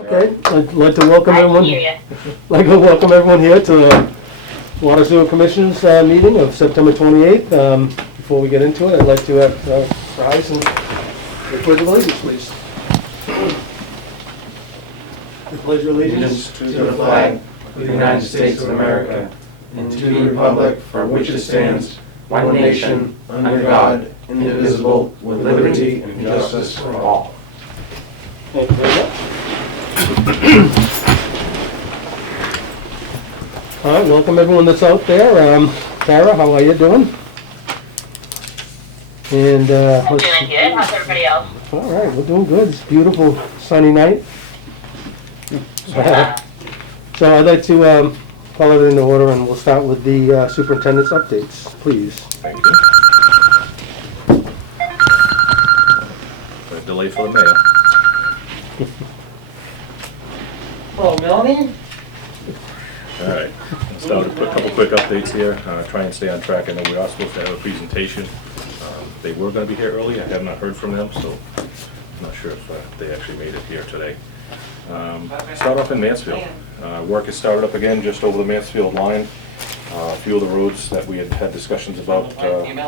Okay, I'd like to welcome I can everyone. hear you. Like to welcome everyone here to the Water Sewer Commission's meeting of September 28th. Before we get into it, I'd like to rise and the pledge of allegiance, please. The pledge of allegiance To the flag of the United States of America, and to the republic for which it stands, one nation, under God, indivisible, with liberty and justice for all. Thank you very much. All right, welcome everyone that's out there. Tara, how are you doing? And I'm doing good. How's everybody else? all right, we're doing good. It's a beautiful sunny night. So I'd like to call it into order, and we'll start with the superintendent's updates, please. Thank you. A delay for the mayor. Hello, Melanie. All right, let's start with a couple quick updates here. Try and stay on track. I know we are supposed to have a presentation. They were going to be here early. I have not heard from them, so I'm not sure if they actually made it here today. Start off in Mansfield. Work has started up again just over the Mansfield line. A few of the roads that we had discussions about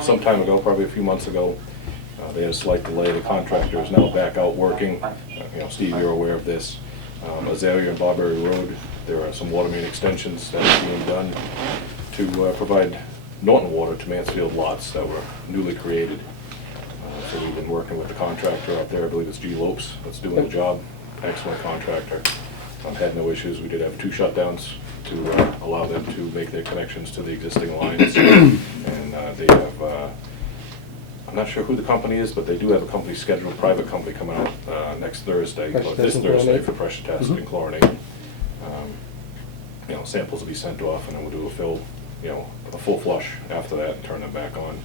some time ago, probably a few months ago. They had a slight delay. The contractor is now back out working. Steve, you're aware of this. Azalea and Barberry Road, there are some water main extensions that are being done to provide Norton water to Mansfield lots that were newly created. So we've been working with the contractor out there. I believe it's G. Lopes that's doing the job. Excellent contractor. Had no issues. We did have 2 shutdowns to allow them to make their connections to the existing lines. And they have, I'm not sure who the company is, but they do have a company scheduled, private company coming out next Thursday, this Thursday for pressure test and chlorinating. Samples will be sent off, and then we'll do a full flush after that and turn them back on.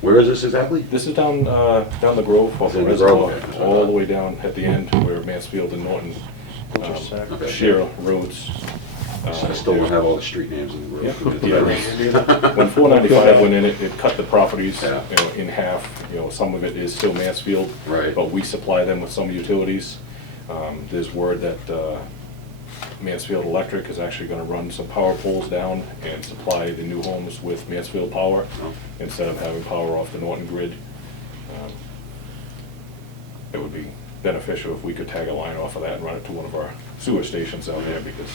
Where is this exactly? This is down the Grove, off the In the reservoir, Grove, okay. all the way down at the end where Mansfield and Norton share roads. I still don't have all the street names in the Yeah, Grove. yeah. When 495 went in, it cut the properties Yeah. in half. Some of it is still Mansfield, Right. but we supply them with some utilities. There's word that Mansfield Electric is actually going to run some power poles down and supply the new homes with Mansfield power Oh. instead of having power off the Norton grid. It would be beneficial if we could tag a line off of that and run it to one of our sewer stations down there, because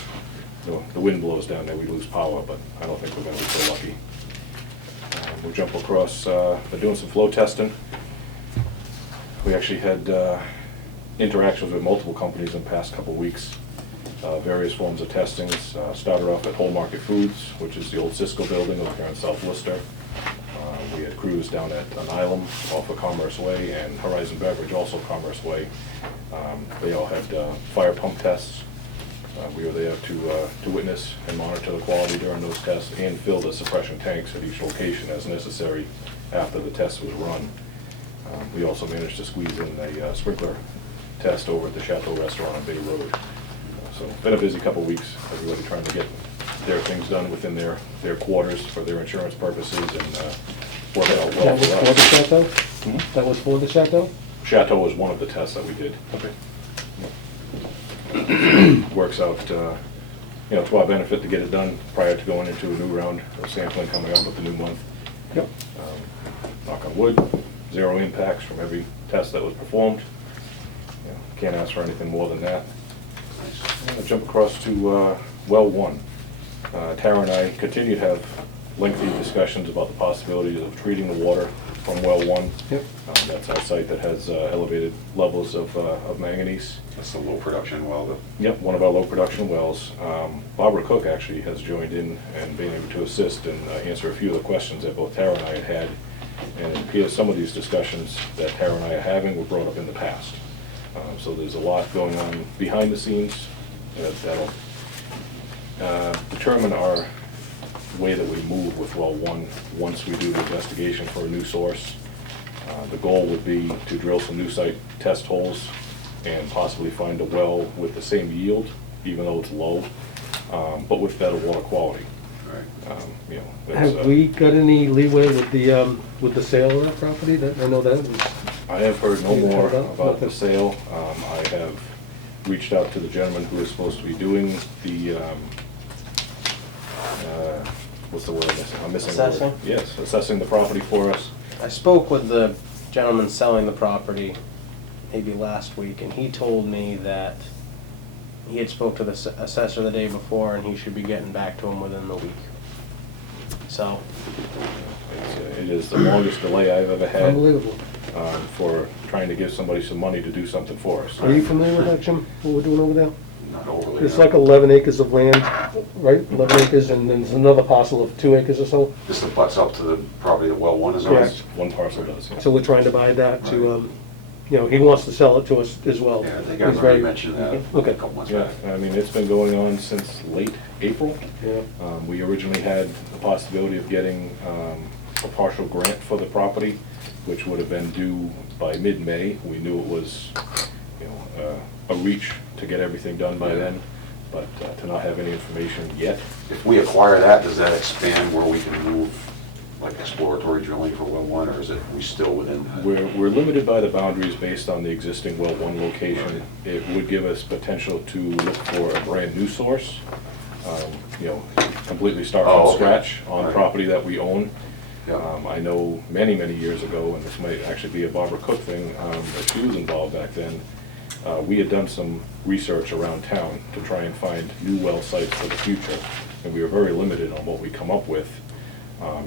the wind blows down there, we lose power, but I don't think we're going to be so lucky. We'll jump across, they're doing some flow testing. We actually had interactions with multiple companies in the past couple of weeks. Various forms of testings. Started off at Whole Market Foods, which is the old Cisco building over here in South Worcester. We had crews down at Nylum off of Commerce Way, and Horizon Beverage, also Commerce Way. They all had fire pump tests. We were there to witness and monitor the quality during those tests and fill the suppression tanks at each location as necessary after the test was run. We also managed to squeeze in a sprinkler test over at the Chateau Restaurant on Bay Road. So been a busy couple of weeks, everybody trying to get their things done within their quarters for their insurance purposes, and work out well That was for for the us. Chateau? Mhm. That was for the Chateau? Chateau was one of the tests that we did. Okay. Works out, to our benefit to get it done prior to going into a new round of sampling coming up with the new month. Yep. Knock on wood, 0 impacts from every test that was performed. Can't ask for anything more than that. I'll jump across to well 1. Tara and I continue to have lengthy discussions about the possibilities of treating the water from well 1. Yep. That's our site that has elevated levels of manganese. That's the low production well. Yep, one of our low production wells. Barbara Cook actually has joined in and been able to assist and answer a few of the questions that both Tara and I had had. And it appears some of these discussions that Tara and I are having were brought up in the past. So there's a lot going on behind the scenes that'll determine our way that we move with well 1 once we do the investigation for a new source. The goal would be to drill some new site test holes and possibly find a well with the same yield, even though it's low, but with better water quality. Right. Have we got any leeway with the sale of that property? I know that was... I have heard no more Nothing. about the sale. I have reached out to the gentleman who is supposed to be doing the, what's the word I'm missing? the word. Assessing? Yes, assessing the property for us. I spoke with the gentleman selling the property maybe last week, and he told me that he had spoke to the assessor the day before, and he should be getting back to him within the week. So, It is the longest delay I've ever had Unbelievable. for trying to give somebody some money to do something for us. Are you familiar with that, Jim, what we're doing over there? Not overly. It's like 11 acres of land, right? 11 acres, and then there's another parcel of 2 acres or so. This butts up to the property that well one is on. Correct. One parcel does, yeah. So we're trying to buy that to, he wants to sell it to us as well. Yeah, I think He's I've already very- mentioned that a Okay. couple months Yeah, back. I mean, it's been going on since late April. Yeah. We originally had the possibility of getting a partial grant for the property, which would have been due by mid-May. We knew it was, a reach to get everything done by then, but to not have any information yet. If we acquire that, does that expand where we can move like exploratory drilling for well one, or is it, we still within that? We're limited by the boundaries based on the existing well one location. It would give us potential to look for a brand new source, completely start Oh, from okay. scratch on Right. property that we own. Yeah. I know many, many years ago, and this might actually be a Barbara Cook thing, that she was involved back then, we had done some research around town to try and find new well sites for the future, and we were very limited on what we come up with,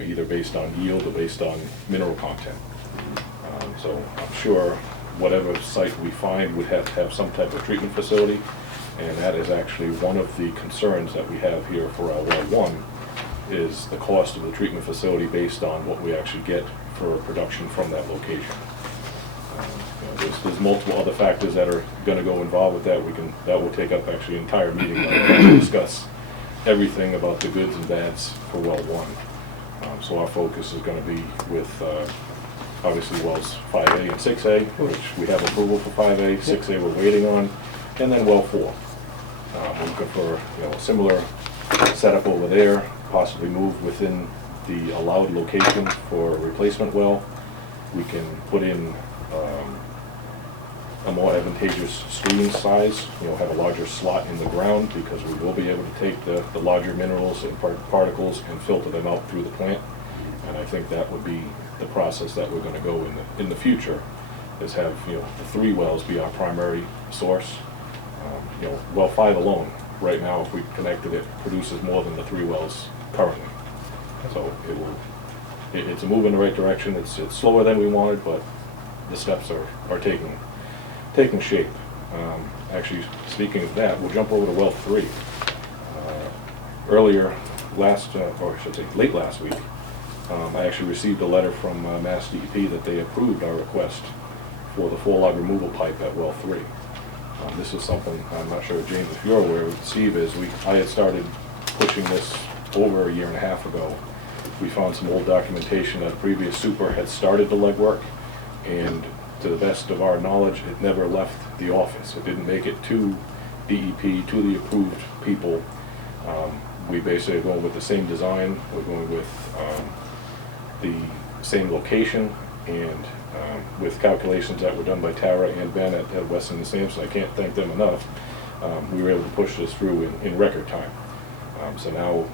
either based on yield or based on mineral content. So I'm sure whatever site we find would have to have some type of treatment facility, and that is actually one of the concerns that we have here for our well one, is the cost of the treatment facility based on what we actually get for production from that location. There's multiple other factors that are gonna go involved with that. That will take up actually an entire meeting to discuss everything about the goods and bads for well one. So our focus is gonna be with, obviously wells 5A and 6A, which we have approval for 5A, 6A we're waiting on, and then well 4. We're looking for, a similar setup over there, possibly move within the allowed location for a replacement well. We can put in a more advantageous screen size, have a larger slot in the ground, because we will be able to take the larger minerals and particles and filter them out through the plant. And I think that would be the process that we're gonna go in the future, is have, the 3 wells be our primary source. Well 5 alone, right now, if we connected it, produces more than the 3 wells currently. So it's a move in the right direction. It's slower than we wanted, but the steps are taking shape. Actually, speaking of that, we'll jump over to well 3. Earlier or I should say late last week, I actually received a letter from Mass DEP that they approved our request for the 4-log removal pipe at well 3. This is something, I'm not sure, James, if you're aware, Steve is, I had started pushing this over a year and a half ago. We found some old documentation that a previous super had started the legwork, and to the best of our knowledge, it never left the office. It didn't make it to DEP, to the approved people. We basically are going with the same design, we're going with the same location, and with calculations that were done by Tara and Ben at Weston and Sampson, I can't thank them enough, we were able to push this through in record time. So now,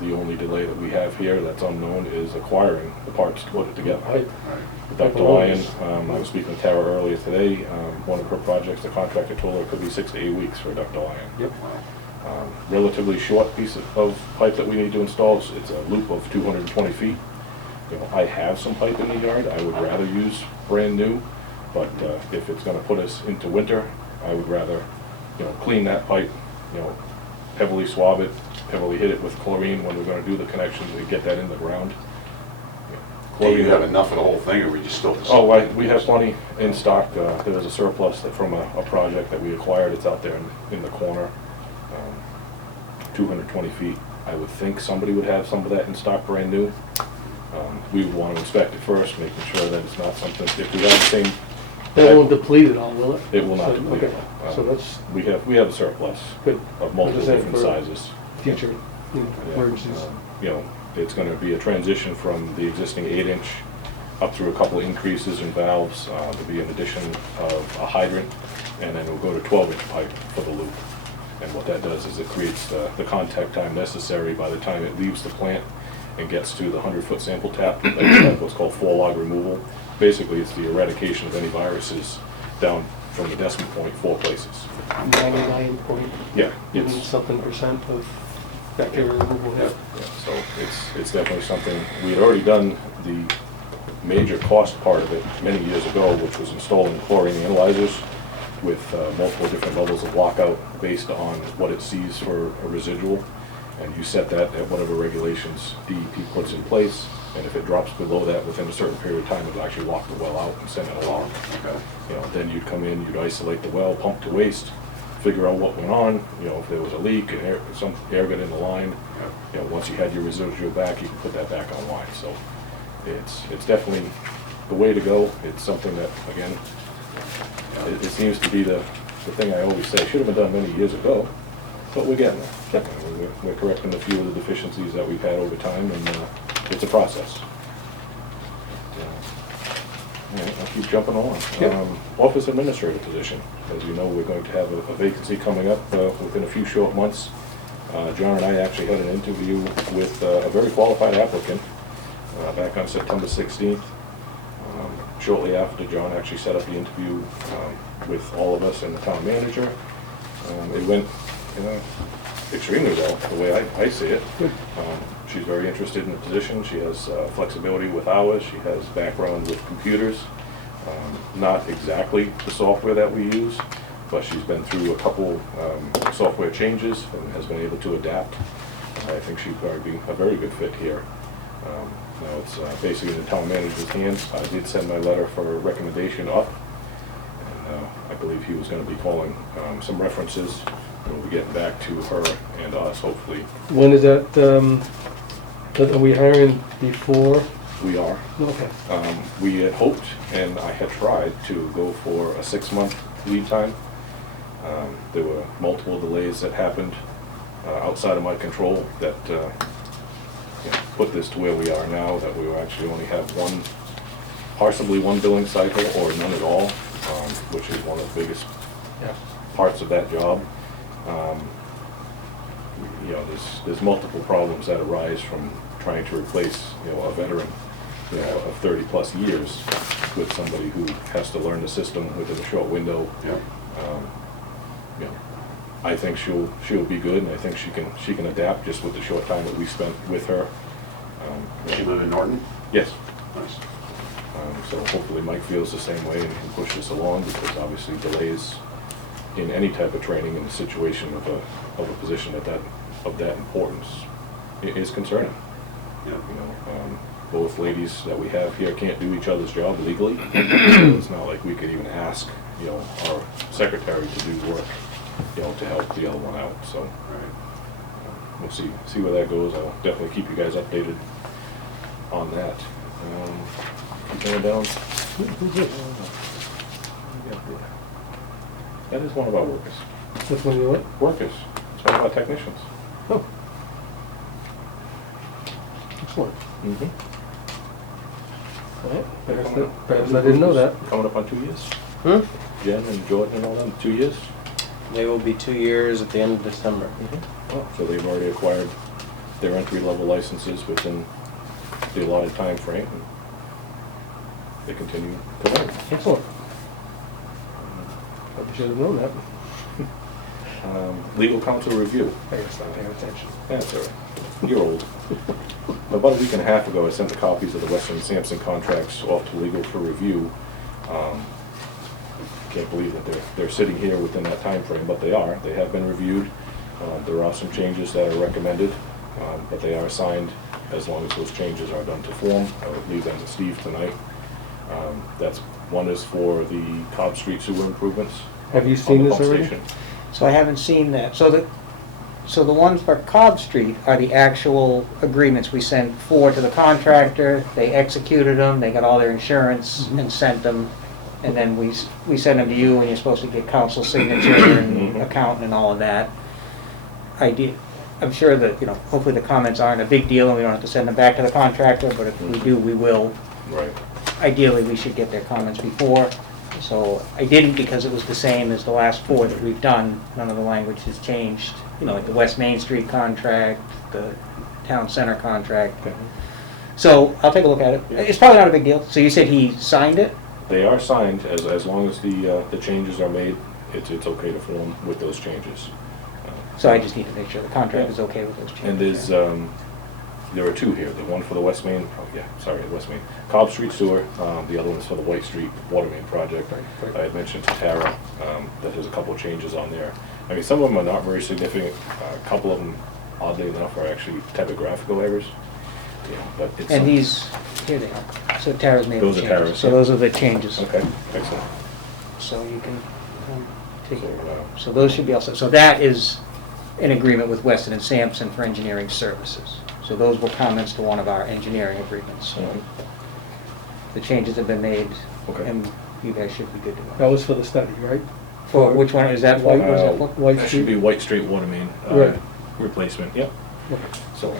the only delay that we have here that's unknown is acquiring the parts to put it together. Right. Dr. Lyon, I was speaking with Tara earlier today, one of her projects, the contractor told her it could be 6 to 8 weeks for Dr. Lyon. Yep. Relatively short piece of pipe that we need to install. It's a loop of 220 feet. I have some pipe in the yard. I would rather use brand new, but if it's gonna put us into winter, I would rather, clean that pipe, heavily swab it, heavily hit it with chlorine when we're gonna do the connections and get that in the ground. Do you have enough of the whole thing, or we just still? Oh, we have plenty in stock. There was a surplus from a project that we acquired. It's out there in the corner, 220 feet. I would think somebody would have some of that in stock brand new. We would want to inspect it first, making sure that it's not something, if we have the same. That won't deplete it all, will it? It will not deplete. Okay, so that's We have a surplus good. of multiple Just saying different for sizes. Future Yeah. emergencies. It's going to be a transition from the existing 8-inch up through a couple of increases in valves. There'll be an addition of a hydrant and then we'll go to 12-inch pipe for the loop. And what that does is it creates the contact time necessary by the time it leaves the plant and gets to the 100-foot sample tap. That's what's called 4-log removal. Basically, it's the eradication of any viruses down from the decimal point 4 places. 99 point Yeah, it's something percent of bacteria removal. yeah, so it's definitely something. We had already done the major cost part of it many years ago, which was installing chlorine analyzers with multiple different levels of lockout based on what it sees for a residual. And you set that at whatever regulations DEP puts in place, and if it drops below that within a certain period of time, it'll actually lock the well out and send it along. Okay. You know, then you'd come in, you'd isolate the well, pump to waste, figure out what went on, you know, if there was a leak, and some air got in the line. You know, once you had your residual back, you can put that back online. So it's definitely the way to go. It's something that, again, it seems to be the thing I always say, should have been done many years ago, but we're getting there. We're correcting a few of the deficiencies that we've had over time, and it's a process. All right, I'll keep jumping along. Yep. Office administrator position. As you know, we're going to have a vacancy coming up within a few short months. John and I actually had an interview with a very qualified applicant back on September 16th. Shortly after, John actually set up the interview with all of us and the town manager. It went extremely well, the way I see it. She's very interested in the position. She has flexibility with hours. She has background with computers. Not exactly the software that we use, but she's been through a couple software changes and has been able to adapt. I think she'd probably be a very good fit here. Now it's basically in the town manager's hands. I did send my letter for a recommendation up, and I believe he was going to be calling some references, and we'll be getting back to her and us, hopefully. When is that, are we hiring before? We are. Okay. We had hoped, and I had tried, to go for a 6-month lead time. There were multiple delays that happened outside of my control that put this to where we are now, that we will actually only have possibly one billing cycle or none at all, which is one of the biggest parts of that job. There's multiple problems that arise from trying to replace, a veteran, of 30+ years with somebody who has to learn the system within a short window. Yeah. I think she'll be good, and I think she can adapt just with the short time that we spent with her. Does she live in Norton? Yes. Nice. So hopefully Mike feels the same way and can push this along, because obviously delays in any type of training in a situation of a position of that importance is concerning. Yeah. Both ladies that we have here can't do each other's job legally. So it's not like we could even ask, our secretary to do work, to help the other one out. So Right. we'll see where that goes. I'll definitely keep you guys updated on that. Keep going down. That is one of our workers. That's when you what? Workers. It's one of our technicians. Oh. Excellent. Mm-hmm. All right. Perhaps I didn't know that. Coming up on 2 years. Hmm? Jen and Jordan and all them, 2 years. They will be 2 years at the end of December. Oh, so they've already acquired their entry-level licenses within the allotted time frame. They continue to learn. Excellent. Probably should have known that. Legal counsel review. I guess not paying attention. That's all right. You're old. About a week and a half ago, I sent the copies of the Western Sampson contracts off to legal for review. Can't believe that they're sitting here within that time frame, but they are. They have been reviewed. There are some changes that are recommended, but they are signed as long as those changes are done to form. I will leave them to Steve tonight. One is for the Cobb Street sewer improvements. Have you on seen the this pump already? station. So I haven't seen that. So the ones for Cobb Street are the actual agreements we sent forward to the contractor. They executed them, they got all their insurance and sent them. And then we send them to you, and you're supposed to get council signature and accountant and all of that. I'm sure that, hopefully the comments aren't a big deal and we don't have to send them back to the contractor, but if we do, we will. Right. Ideally, we should get their comments before So I didn't because it was the same as the last 4 that we've done. None of the language has changed. You know, like the West Main Street contract, the Town Center contract. So I'll take a look at it. It's probably not a big deal. So you said he signed it? They are signed, as long as the changes are made, it's okay to form with those changes. So I just need to make sure the contract is okay with those changes. And there's, there are 2 here, the one for the West Main, West Main, Cobb Street Sewer, the other one's for the White Street Water Main Project. I had mentioned to Tara that there's a couple of changes on there. I mean, some of them are not very significant, a couple of them, oddly enough, are actually typographical errors. Yeah, but it's And these, here they are. So Tara's made the Those are changes. Tara's, So yeah. those are the changes. Okay, excellent. So you can take So, it. So those should be also, so that is in agreement with Weston and Sampson for engineering services. So those were comments to one of our engineering agreements. So Mhm. the changes have been made, Okay. and you guys should be good to That go. was for the study, right? For which one, is that what was that for? White That should be Street? White Street Water Main Right. replacement, yep. Okay. So,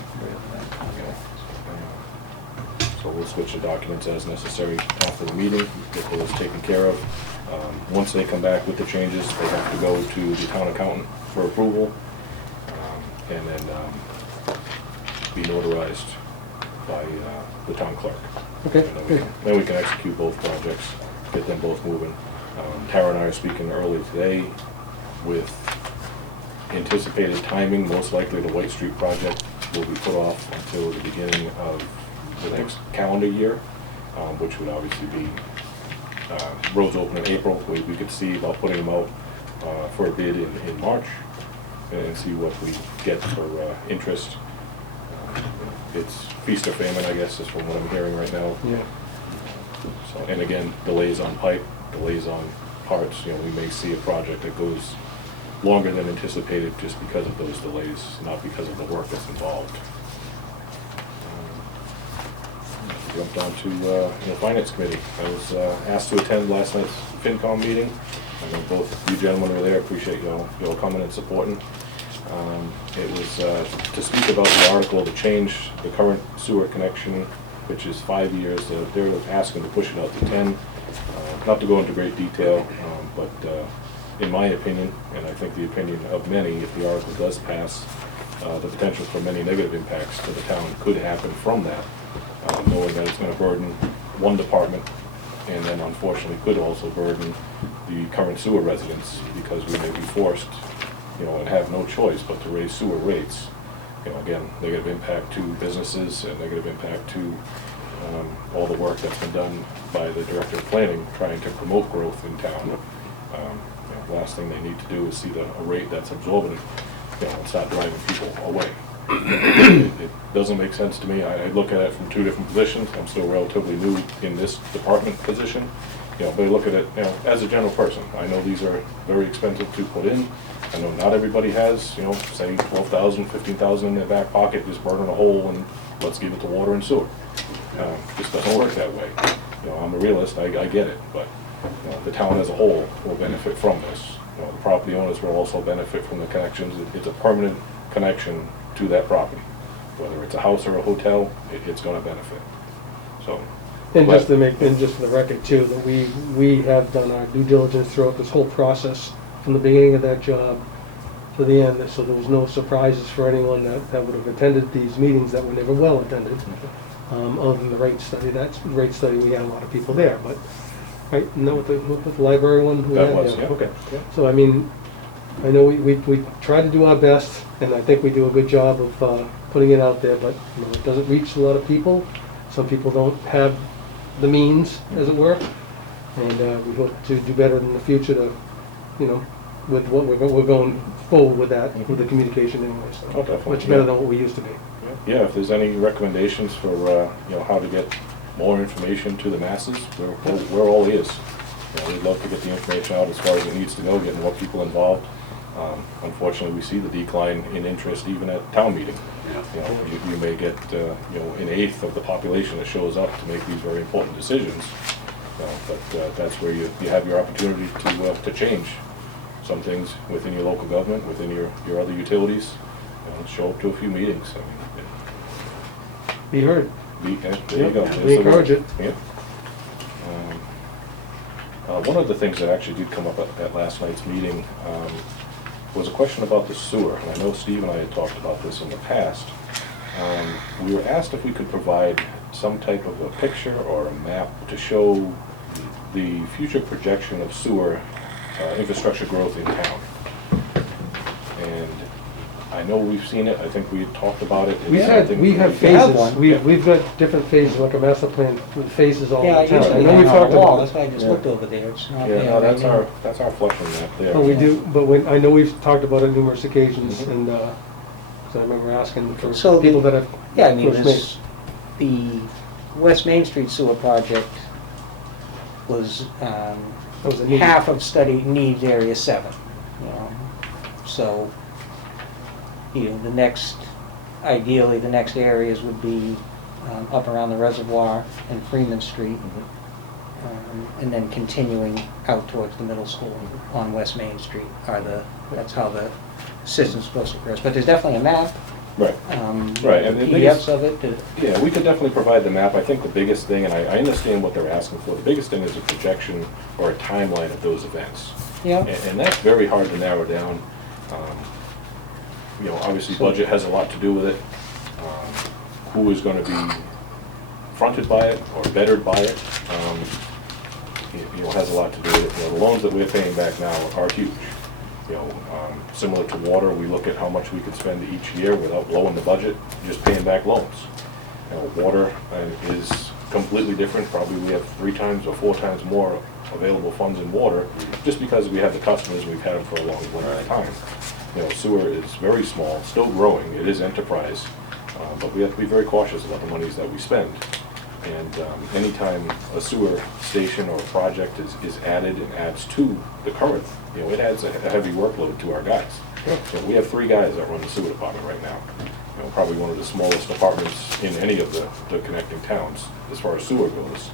so we'll switch the documents as necessary after the meeting, get those taken care of. Once they come back with the changes, they have to go to the town accountant for approval, and then be notarized by the town clerk. Okay, And good. then we can execute both projects, get them both moving. Tara and I are speaking early today with anticipated timing. Most likely the White Street project will be put off until the beginning of the next calendar year, which would obviously be roads open in April. We could see about putting them out for a bid in March and see what we get for interest. It's feast or famine, I guess, is from what I'm hearing right now. Yeah. So, and again, delays on pipe, delays on parts, you know, we may see a project that goes longer than anticipated just because of those delays, not because of the work that's involved. Jumped on to the Finance Committee. I was asked to attend last night's FinCom meeting. I know both you gentlemen were there, appreciate you all coming and supporting. It was to speak about the article to change the current sewer connection, which is 5 years. They're asking to push it out to 10. Not to go into great detail, but in my opinion, and I think the opinion of many, if the article does pass, the potential for many negative impacts to the town could happen from that, knowing that it's going to burden one department, and then unfortunately could also burden the current sewer residents, because we may be forced, you know, and have no choice but to raise sewer rates. You know, again, negative impact to businesses and negative impact to all the work that's been done by the Director of Planning trying to promote growth in town. You know, last thing they need to do is see a rate that's absorbent, you know, and start driving people away. It doesn't make sense to me. I look at it from 2 different positions. I'm still relatively new in this department position. You know, but I look at it, you know, as a general person. I know these are very expensive to put in. I know not everybody has, you know, say $12,000, $15,000 in their back pocket, just burning a hole and let's give it to water and sewer. Just doesn't work that way. You know, I'm a realist, I get it, but you know, the town as a whole will benefit from this. You know, the property owners will also benefit from the connections. It's a permanent connection to that property. Whether it's a house or a hotel, it's gonna benefit. So. And just to make, and just for the record too, that we have done our due diligence throughout this whole process, from the beginning of that job to the end, so there was no surprises for anyone that would have attended these meetings that were never well attended. Other than the rate study, the rate study, we had a lot of people there, but, right, and that with the library one? we That had? was, yeah. Okay. Yeah. So, I mean, I know we try to do our best, and I think we do a good job of putting it out there, but, you know, it doesn't reach a lot of people. Some people don't have the means, as it were, and we hope to do better in the future to, you know, with what we're going forward with that, with the communication anyway, so. Oh, definitely, Much better yeah. than what we used to be. Yeah, if there's any recommendations for, you know, how to get more information to the masses, we're all ears. You know, we'd love to get the information out as far as it needs to go, get more people involved. Unfortunately, we see the decline in interest even at town meeting. You know, you may get, you know, an eighth of the population that shows up to make these very important decisions. But that's where you have your opportunity to change some things within your local government, within your other utilities. You know, show up to a few meetings. I mean, Be heard. there you go. Yeah, There's we the word. encourage it. Yeah. One of the things that actually did come up at last night's meeting was a question about the sewer. And I know Steve and I had talked about this in the past. We were asked if we could provide some type of a picture or a map to show the future projection of sewer infrastructure growth in town. And I know we've seen it, I think we had talked about it. It's We have something- You have phases, one. we've got different phases, like a master plan with phases all Yeah, over it used town. to I be know hanging we've on talked the wall, about that's it. why I just Yeah. looked over there, it's not Yeah, there no, right now. that's our flushing map there. But we do, but I know we've talked about it numerous occasions, Mhm. and, 'cause I remember asking for So people the- that have. Yeah, I mean, West this, the West Main Street sewer project was, That was a need. half of study needs area 7, you know. So, you know, the next, ideally, the next areas would be up around the reservoir and Freeman Street, and then continuing out towards the middle school on West Main Street that's how the system's supposed to progress. But there's definitely a map, Right. Right, and the PDFs of it. Yeah, we could definitely provide the map. I think the biggest thing, and I understand what they're asking for, the biggest thing is a projection or a timeline of those events. Yeah. And that's very hard to narrow down. You know, obviously, So- budget has a lot to do with it. Who is gonna be fronted by it or bettered by it, you know, has a lot to do with it. You know, the loans that we're paying back now are huge. You know, similar to water, we look at how much we could spend each year without blowing the budget, just paying back loans. You know, water is completely different. Probably we have 3 times or 4 times more available funds in water, just because we have the customers, we've had them for a long time. You know, sewer is very small, still growing, it is enterprise, but we have to be very cautious about the monies that we spend. And anytime a sewer station or a project is added and adds to the current, you know, it adds a heavy workload to our guys. So we have 3 guys that run the sewer department right now. You know, probably one of the smallest departments in any of the connecting towns as far as sewer goes.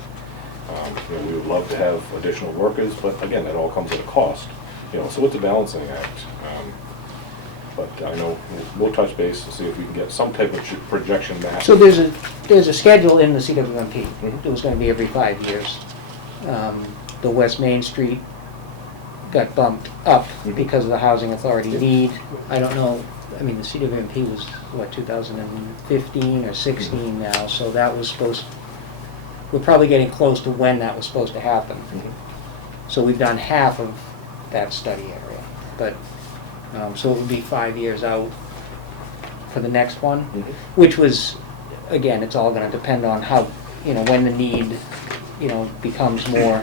You know, we would love to have additional workers, but again, that all comes at a cost. You know, so it's a balancing act. But I know we'll touch base and see if we can get some type of projection map. So there's a schedule in the CWMP. Mhm. It was gonna be every 5 years. The West Main Street got bumped up Mhm. because of the Housing Authority Yeah. need. I don't know, I mean, the CWMP was, what, 2015 or 16 now, so that was we're probably getting close to when that was supposed to happen. Mhm. So we've done half of that study area, but, so it would be 5 years out for the next one, Mhm. which was, again, it's all gonna depend on how, you know, when the need, you know, becomes more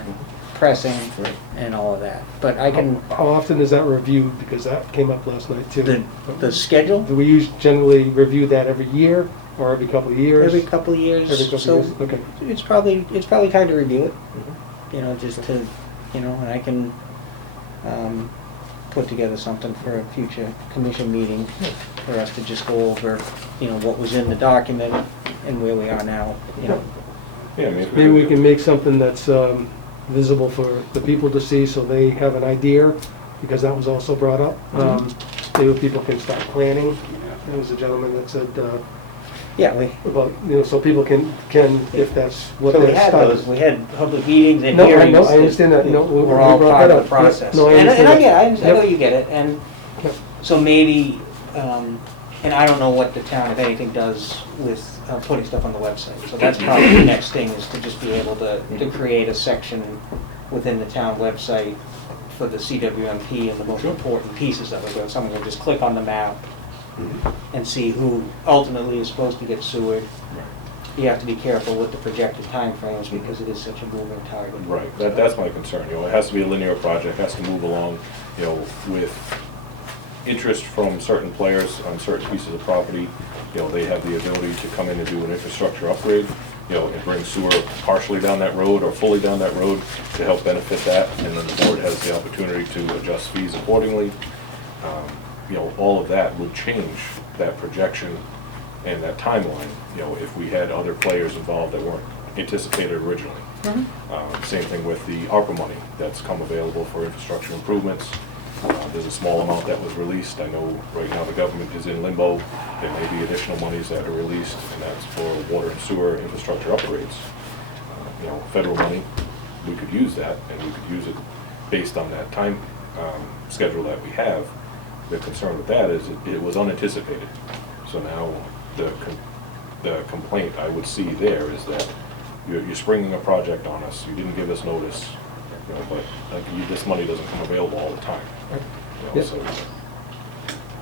pressing Right. and all of that. But I can, How often is that reviewed? Because that came up last night too. the schedule, Do we generally review that every year or every couple of years? every couple of years. Every couple of So years, okay. it's probably time to review it, Mhm. you know, just to, you know, and I can, put together something for a future commission meeting for us to just go over, you know, what was in the document and where we are now, you know. Yeah, I mean, if Maybe we can make something that's visible for the people to see so they have an idea, because that was also brought up. Maybe people can start planning. There was a gentleman that said Yeah, we, about, you know, so people can, if that's what so we they're had starting. those, we had public meetings and No, hearings. I understand that. No, we We're all brought part that of the up. process. No, I And understand I that. get it, I know Yep. you get it, and Yep. so maybe, and I don't know what the town, if anything, does with putting stuff on the website. So that's probably the next thing, is to just be able to create a section within the town website for the CWMP and the most Sure. important pieces of it, where someone can just click on the map and see who ultimately is supposed to get sewered. You have to be careful with the projected timeframes because it is such a moving target. Right, that's my concern, you know, it has to be a linear project, has to move along, you know, with interest from certain players on certain pieces of property. You know, they have the ability to come in and do an infrastructure upgrade, you know, and bring sewer partially down that road or fully down that road to help benefit that, and then the board has the opportunity to adjust fees accordingly. You know, all of that would change that projection and that timeline, you know, if we had other players involved that weren't anticipated originally. Same thing with the ARPA money that's come available for infrastructure improvements. There's a small amount that was released. I know right now the government is in limbo. There may be additional monies that are released, and that's for water and sewer infrastructure upgrades. You know, federal money we could use that, and we could use it based on that time schedule that we have. The concern with that is it was unanticipated. So now the complaint I would see there is that you're springing a project on us, you didn't give us notice, you know, but like, this money doesn't come available all the time. You know, Yep. so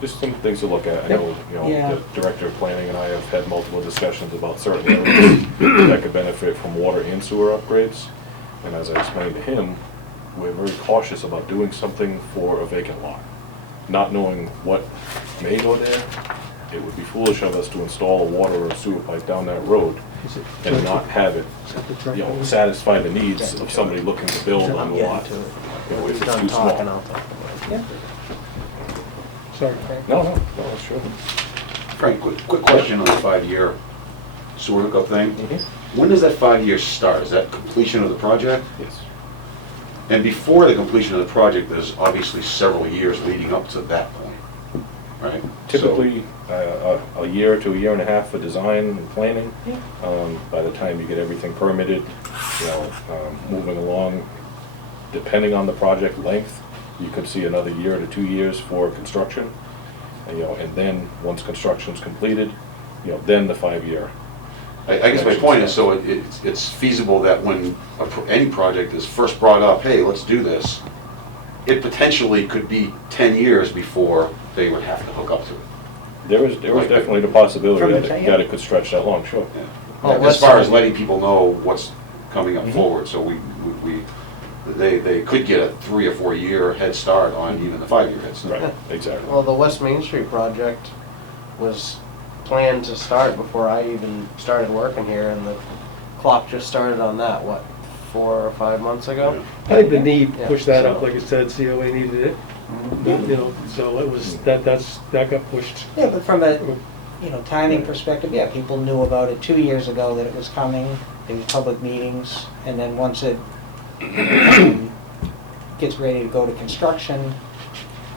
just some things to look at. I know, you know, Yeah. the director of planning and I have had multiple discussions about certain areas that could benefit from water and sewer upgrades. And as I explained to him, we're very cautious about doing something for a vacant lot. Not knowing what may go there, it would be foolish of us to install a water or sewer pipe down that road Is it- and not have it, is that the truck? you know, satisfy the needs of somebody looking to build on the lot. You know, if it's Done too small. talking, I'll talk about it. Yeah. Sorry. No, that's true. Frank, quick question on the 5-year sewer hookup thing. Mm-hmm. When does that 5 years start? Is that completion of the project? Yes. And before the completion of the project, there's obviously several years leading up to that point, right? So- Typically, a year to a year and a half for design and planning. By the time you get everything permitted, you know, moving along, depending on the project length, you could see another year to 2 years for construction. And, you know, and then, once construction's completed, you know, then the 5-year. I guess my point is, so it's feasible that when any project is first brought up, hey, let's do this, it potentially could be 10 years before they would have to hook up to it. There is definitely the possibility From the that it could stretch that long, sure. Yeah. Well, As let's- far as letting people know what's coming up Mhm. forward, so they could get a 3 or 4 year head start on even the 5-year head start. Right, exactly. Well, the West Main Street project was planned to start before I even started working here, and the clock just started on that, what, 4 or 5 months ago? I think the need Yeah, pushed that up, so- like you said, COA needed it, you know, so it was, that got pushed. Yeah, but from a, you know, timing perspective, yeah, people knew about it 2 years ago that it was coming. There was public meetings, and then once it gets ready to go to construction,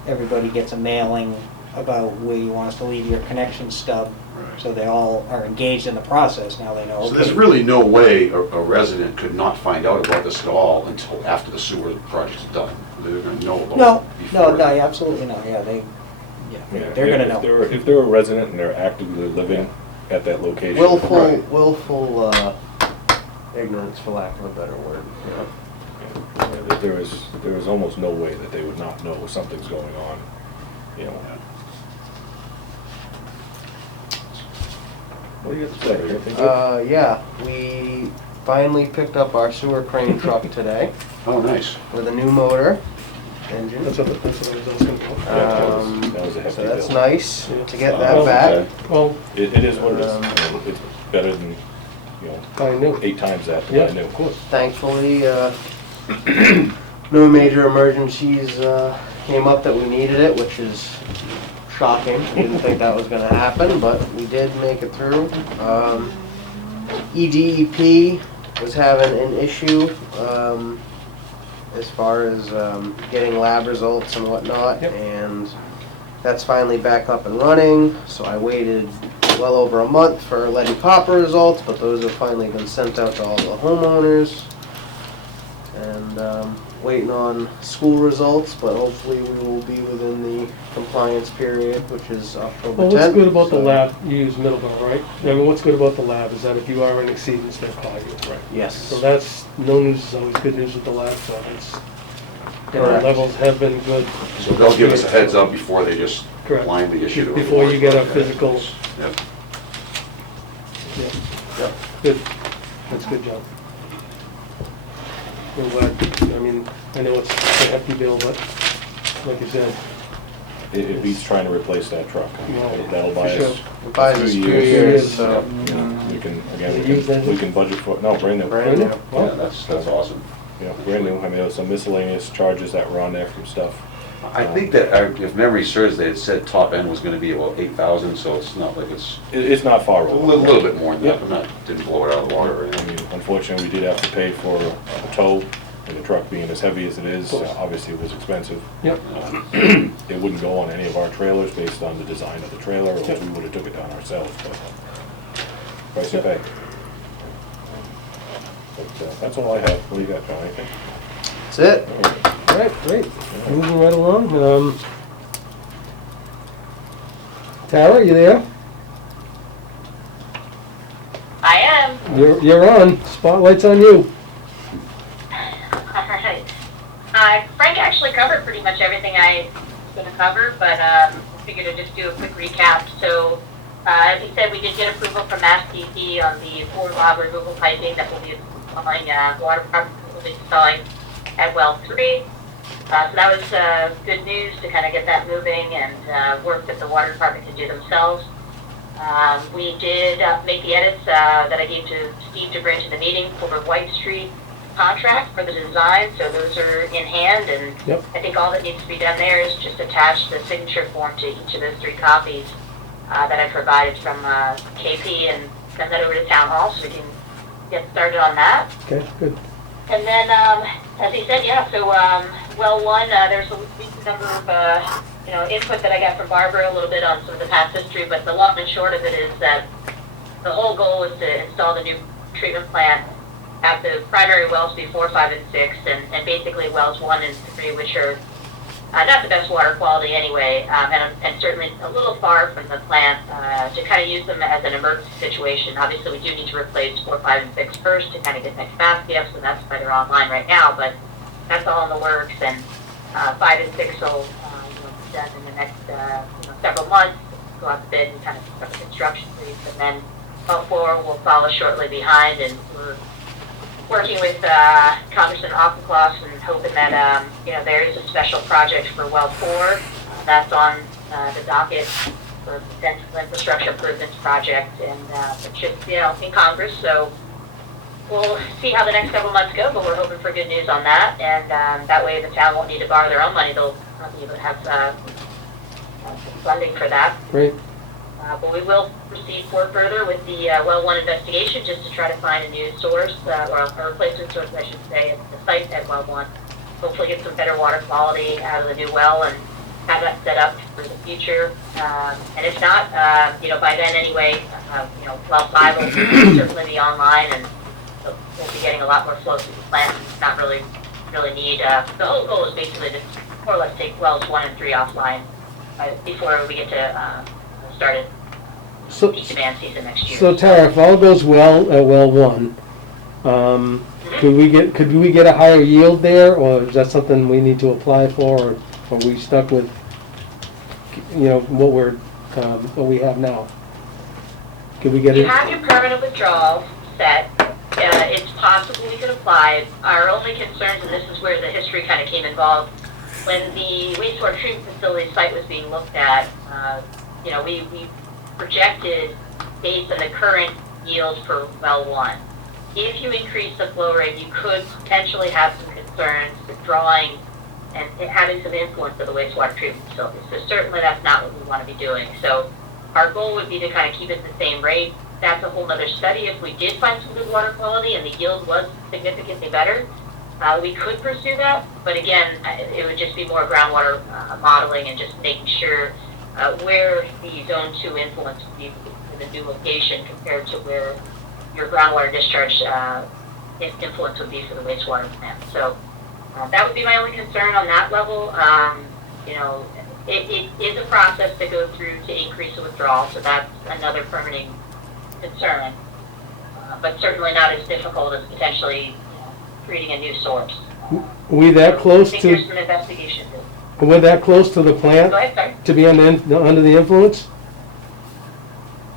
everybody gets a mailing about where you want us to leave your connection stub. Right. So they all are engaged in the process, now they know. So there's really no way a resident could not find out about this at all until after the sewer project's done. They're gonna know about No, it before. no, absolutely not, yeah, they're gonna know. If they're a resident and they're actively living at that location. Willful ignorance, for lack of a better word, you know? Yeah, there is almost no way that they would not know something's going on, you know. What do you have to say? Anything good? Yeah, we finally picked up our sewer crane truck today Oh, nice. with a new motor, engine. That's what I was asking for. That was a hefty So that's bill. nice to get Well, that back. Well, It is what it is. It's better than, you know, I knew. 8 times that. Yeah, I knew. of course. Thankfully, no major emergencies came up that we needed it, which is shocking. Didn't think that was gonna happen, but we did make it through. EDEP was having an issue as far as getting lab results and whatnot, Yep. and that's finally back up and running. So I waited well over a month for lead and copper results, but those have finally been sent out to all the homeowners. And waiting on school results, but hopefully we will be within the compliance period, which is October 10th. Well, what's good about the so- lab, you use Middleborough, right? I mean, what's good about the lab is that if you are in exceedance, they'll call you. Right. Yes. So that's, no news is always good news with the lab, so it's, you know, Correct. levels have been good. So they'll give us a heads up before they just Correct. blindly issue the Before you get a report. Okay. physical, Yep. yeah, Yep. good, that's a good job. I'm glad, I mean, I know it's a hefty bill, but like you said, It beats trying to replace that truck. Well, That'll buy for sure. us It buys a us few 2 years. years, so. We can, again, Is it used engine? we can budget for, no, brand new. Brand new. Yeah, that's awesome. You know, brand new. I mean, there's some miscellaneous charges that were on there from stuff. I think that, if memory serves, they had said top end was gonna be about 8,000, so it's not like it's It's not far a over. little bit more than that, Yeah. but didn't blow it out of the water or I anything. mean, unfortunately, we did have to pay for a tow, and the truck being as heavy as it is, obviously it was expensive. yep, It wouldn't go on any of our trailers based on the design of the trailer, or else we would have took it down ourselves, but price you pay. But that's all I have. What do you got, John? Anything? That's it. All right, great. Moving right along. Tara, you there? I am. You're on. Spotlight's on you. Alright. Frank actually covered pretty much everything I was going to cover, but figured I'd just do a quick recap. So, as he said, we did get approval from Mass DEP on the 4 log removal piping that will be installing, water department will be installing at well 3. So that was good news to kind of get that moving and work that the water department can do themselves. We did make the edits that I gave to Steve to bring to the meeting for White Street contract for the design, so those are in hand, and Yep. I think all that needs to be done there is just attach the signature form to each of those 3 copies that I provided from KP and send that over to Town Hall so we can get started on that. Okay, good. And then, as he said, yeah, so, well, one, there's a decent number of, input that I got from Barbara a little bit on some of the past history, but the long and short of it is that the whole goal was to install the new treatment plant at the primary wells before 5 and 6, and basically wells 1 and 3, which are not the best water quality anyway, and certainly a little far from the plant, to kind of use them as an emergency situation. Obviously, we do need to replace 4, 5, and 6 first to kind of get that capacity up, so that's why they're online right now, but that's all in the works, and 5 and 6 will be done in the next several months, go out to bid and kind of start the construction phase, and then well 4 will follow shortly behind, and we're working with Congressman Auchincloss and hoping that there is a special project for well 4 that's on the docket for potential infrastructure improvements project, and it's just in Congress. So we'll see how the next several months go, but we're hoping for good news on that, and that way the town won't need to borrow their own money. They'll be able to have funding for that. Great. But we will proceed further with the well 1 investigation just to try to find a new source, or a replacement source, I should say, at the site at well 1. Hopefully get some better water quality out of the new well and have that set up for the future. And if not, by then anyway, well 5 will certainly be online, and we'll be getting a lot more flow through the plant. It's not really need, the whole goal is basically to more or less take wells 1 and 3 offline before we get to started peak demand season next year. So Tara, if all goes well at well 1, could we get a higher yield there, or is that something we need to apply for, or are we stuck with what we have now? Could we get You it? have your permanent withdrawal set. It's possible we could apply. Our only concerns, and this is where the history kind of came involved, when the wastewater treatment facility site was being looked at, we projected based on the current yield for well 1. If you increase the flow rate, you could potentially have some concerns with drawing and having some influence of the wastewater treatment facility. So certainly that's not what we want to be doing. So our goal would be to kind of keep it the same rate. That's a whole other study. If we did find some good water quality and the yield was significantly better, we could pursue that. But again, it would just be more groundwater modeling and just making sure where the zone 2 influence would be in the new location compared to where your groundwater discharge influence would be for the wastewater plant. So that would be my only concern on that level. It is a process to go through to increase the withdrawal, so that's another permitting concern, but certainly not as difficult as potentially creating a new source. Are we that close I think to? there's some investigation. We're that close to the plant Go ahead, sorry. to be under the influence?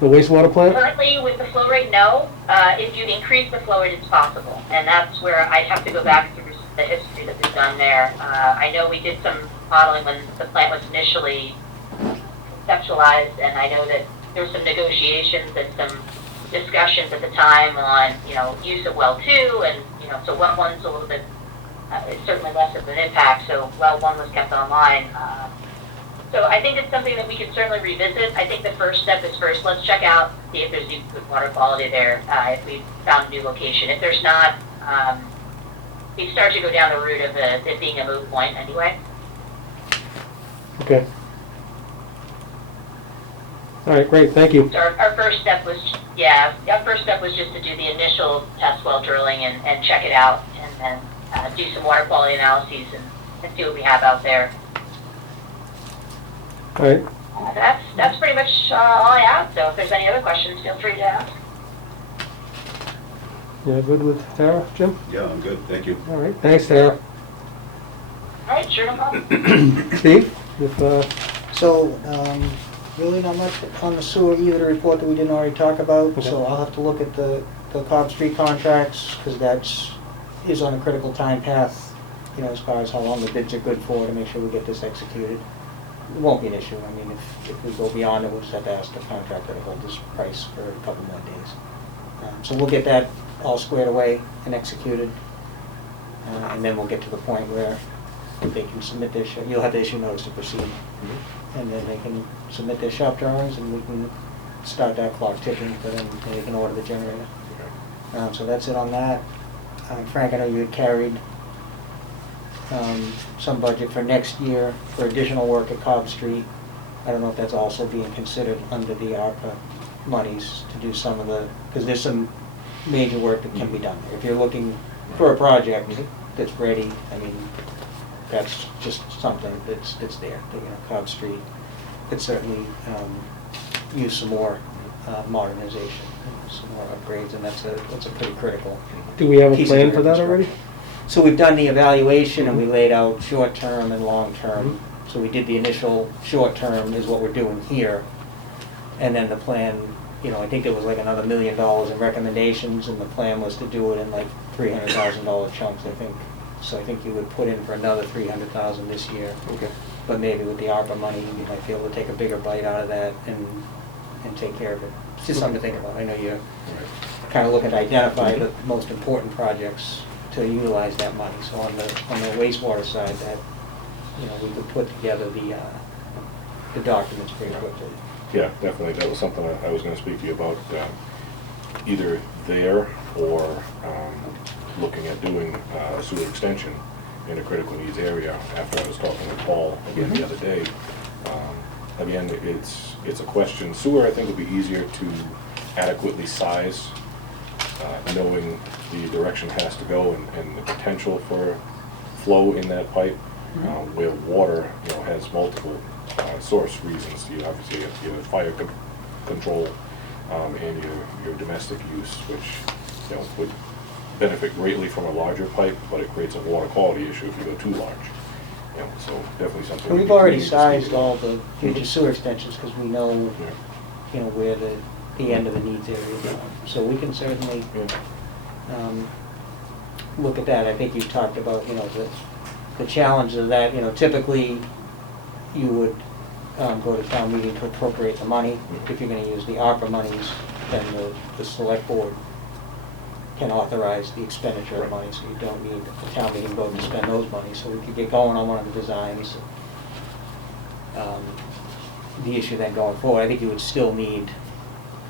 The wastewater plant? Currently, with the flow rate, no. If you increase the flow rate, it's possible, and that's where I'd have to go back through the history that we've done there. I know we did some modeling when the plant was initially conceptualized, and I know that there were some negotiations and some discussions at the time on, use of well 2, and, so well 1's a little bit, it's certainly less of an impact, so well 1 was kept online. So I think it's something that we can certainly revisit. I think the first step is let's check out, see if there's new good water quality there, if we've found a new location. If there's not, we start to go down the route of it being a moot point anyway. Okay. All right, great, thank you. So our first step was, our first step was just to do the initial test well drilling and check it out, and then do some water quality analyses and see what we have out there. All right, That's pretty much all I have, so if there's any other questions, feel free to ask. you good with Tara, Jim? Yeah, I'm good, thank you. All right, thanks, Tara. All right, sure, no problem. Steve, if, So, really not much on the sewer either, the report that we didn't already talk about, so Okay. I'll have to look at the Cobb Street contracts, because is on a critical time path, you know, as far as how long the bids are good for, to make sure we get this executed. It won't be an issue, I mean, if we go beyond it, we'll just have to ask the contractor to hold this price for a couple more days. So we'll get that all squared away and executed, and then we'll get to the point where they can submit their, you'll have to issue notice to proceed. And then they can submit their shop drawings, and we can start that clock ticking for them, and they can order the generator. So that's it on that. Frank, I know you had carried some budget for next year for additional work at Cobb Street. I don't know if that's also being considered under the ARPA monies to do some of the, because there's some major work that can be done there. If you're looking for a project that's ready, I mean, that's just something that's there. You know, Cobb Street could certainly use some more modernization, some more upgrades, and that's a pretty critical. do we have a piece of plan for that infrastructure. already? So we've done the evaluation and we laid out short-term and long-term. So we did the initial short-term is what we're doing here. And then the plan, you know, I think there was like another $1 million in recommendations, and the plan was to do it in like $300,000 chunks, I think. So I think you would put in for another $300,000 this year. Okay. But maybe with the ARPA money, you might be able to take a bigger bite out of that and take care of it. It's just something to think about. I know you're kind of looking to identify the most important projects to utilize that money. So on the wastewater side, that, you know, we could put together the documents pretty quickly. Yeah, definitely, that was something I was gonna speak to you about, either there or looking at doing a sewer extension in a critical needs area. After I was talking with Paul again the other day, again, it's a question, sewer I think would be easier to adequately size, knowing the direction it has to go and the potential for flow in that pipe, where water, you know, has multiple source reasons. You obviously have your fire control and your domestic use, which, you know, would benefit greatly from a larger pipe, but it creates a water quality issue if you go too large. You know, so definitely something. And we've already sized all the future sewer extensions, because we know, you know, where the end of the needs area is going. So we can certainly look at that. I think you talked about, you know, the challenge of that, you know, typically you would go to town meeting to appropriate the money. If you're gonna use the ARPA monies, then the select board can authorize the expenditure of money, so you don't need a town meeting vote to spend those monies. So we could get going on one of the designs. The issue then going forward, I think you would still need,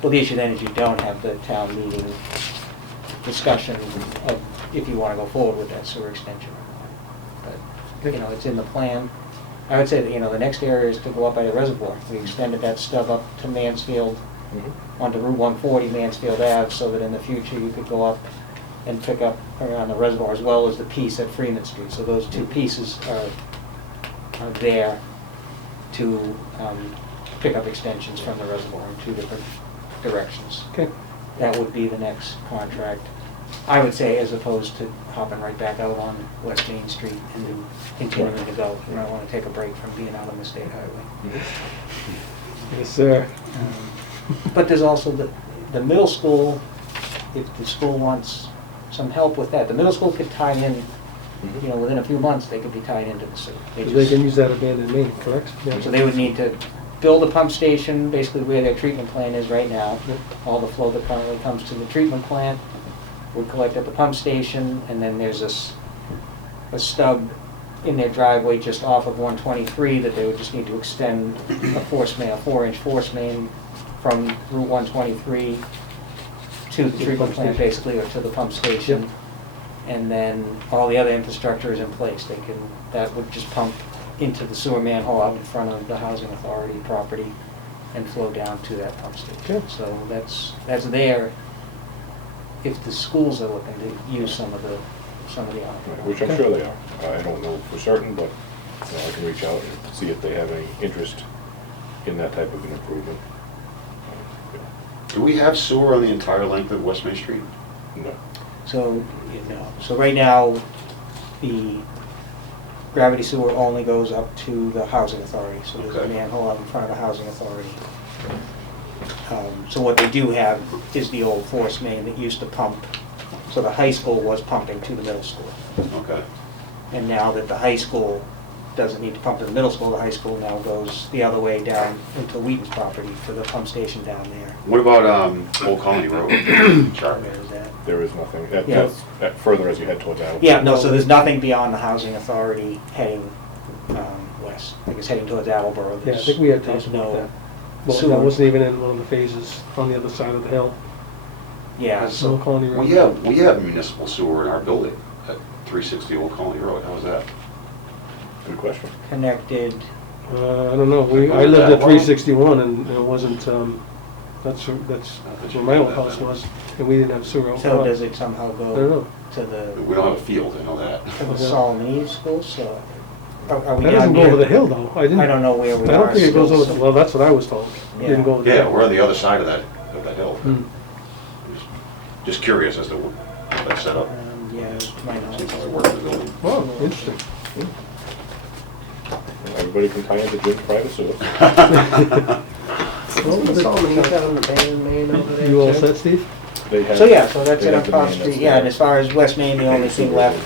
well, the issue then is you don't have the town meeting discussion of if you wanna go forward with that sewer extension or not. But, you know, it's in the plan. I would say that, you know, the next area is to go up by the reservoir. We extended that stub up to Mansfield, onto Route 140 Mansfield Ave, so that in the future you could go up and pick up around the reservoir, as well as the piece at Freeman Street. So those two pieces are there to pick up extensions from the reservoir in two different directions. Okay. That would be the next contract, I would say, as opposed to hopping right back out on West Main Street and then continuing to go. You might want to take a break from being out on the state highway. Yes, sir. But there's also the middle school, if the school wants some help with that. The middle school could tie in, you know, within a few months, they could be tied into the sewer. They can use that abandoned main, correct? Yeah. So they would need to build a pump station, basically where their treatment plant is right now. All the flow that currently comes to the treatment plant would collect at the pump station, and then there's a stub in their driveway just off of 123 that they would just need to extend a 4-inch force main from Route 123 to the treatment plant, basically, or to the pump station. And then all the other infrastructure is in place. That would just pump into the sewer manhole out in front of the housing authority property. and flow down to that pump station. Okay. So that's there if the schools are looking to use some of the Which I'm sure they are. I don't know for certain, but I can reach out and see if they have any interest in that type of an improvement. Do we have sewer on the entire length of West Main Street? No. So, so right now, the gravity sewer only goes up to the housing authority, so there's a Okay. manhole out in front of the housing authority. So what they do have is the old force main that used to pump, so the high school was pumping to the middle school. Okay. And now that the high school doesn't need to pump to the middle school, the high school now goes the other way down into Wheaton's property for the pump station down there. What about Old Colony Road? Charlie? Where is that? There is nothing. Yeah. That's further as you head towards Allen. Yeah, no, so there's nothing beyond the housing authority heading west. I guess heading towards Attleboro. Yeah, I think we had There's talked about no that. Well, sewer. that wasn't even in one of the phases on the other side of the hill. Yeah, That's Old so, Colony Road. We have municipal sewer in our building at 360 Old Colony Road. How was that? Good question. connected, I don't know, I lived at 361 and it wasn't, that's where my old house was, and we didn't have sewer. so does it somehow I don't go know. to the We don't have a field, I know that. Solomon Eve school, so are we That down doesn't go over the near? hill though, I I don't know where we I are. don't think it goes still, over, so- well, that's what I was told. It Yeah. didn't go over the Yeah, hill. we're on the other side of that hill. Hmm. Just curious as to how that's set up. Yeah, to my knowledge. Seems how it works in the building. Oh, interesting. Everybody can tie into Jim's private sewer. Isn't Solomon Eve out on the main over there? You all too? set, Steve? They have- So yeah, so that's they it on have the Cobb main Street, that's yeah, there. and as far as West Main, the only thing left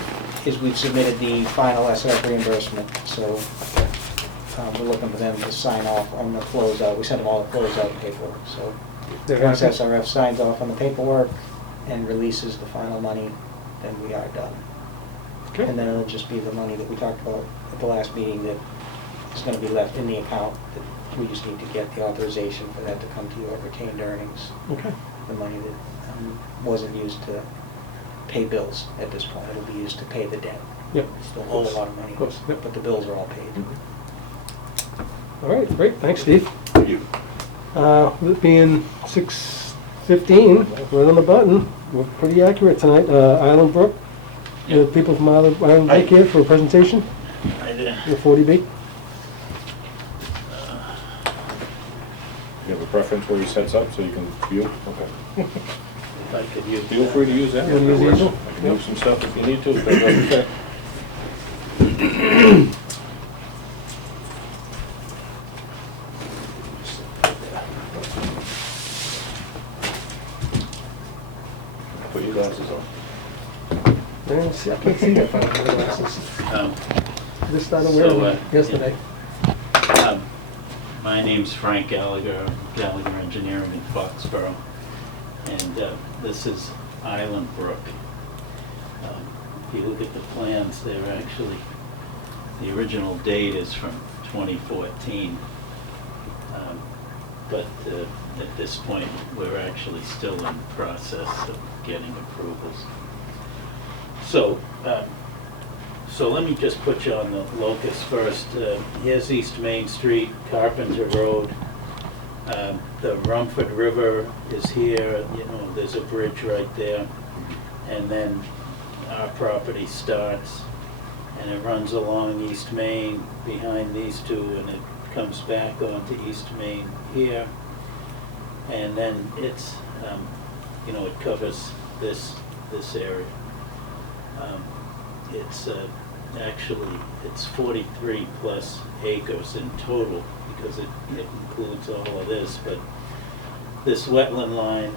is we've submitted the final SRF reimbursement, so we're looking for them to sign off on the closeout, we sent them all the closeout paperwork, so They're once happy? SRF signs off on the paperwork and releases the final money, then we are done. Okay. And then it'll just be the money that we talked about at the last meeting that is gonna be left in the account, that we just need to get the authorization for that to come to you at retained earnings, Okay. the money that wasn't used to pay bills at this point, it'll be used to pay the debt. Yep. Still owe a lot of money, Of course, yep. but the bills are all paid. All right, great, thanks, Steve. Thank you. With it being 6:15, right on the button, we're pretty accurate tonight. Island Brook, the people from Island Brook here for a presentation, the 40B. You have a preference where he sets up so you can view? Okay. I could use Feel free to use that. You wanna use the easel? I can move some stuff if you need to, if that doesn't fit. Put your glasses on. Yeah, see, I can't see that far with my glasses. Just started wearing So, them yesterday. My name's Frank Gallagher, Gallagher Engineering in Foxborough, and this is Island Brook. If you look at the plans, they're actually, the original date is from 2014. But at this point, we're actually still in the process of getting approvals. So, so let me just put you on the locus first. Here's East Main Street, Carpenter Road. The Rumford River is here, you know, there's a bridge right there. And then our property starts, and it runs along East Main behind these two, and it comes back onto East Main here. And then it's, you know, it covers this area. It's actually, it's 43 plus acres in total, because it includes all of this, but this wetland line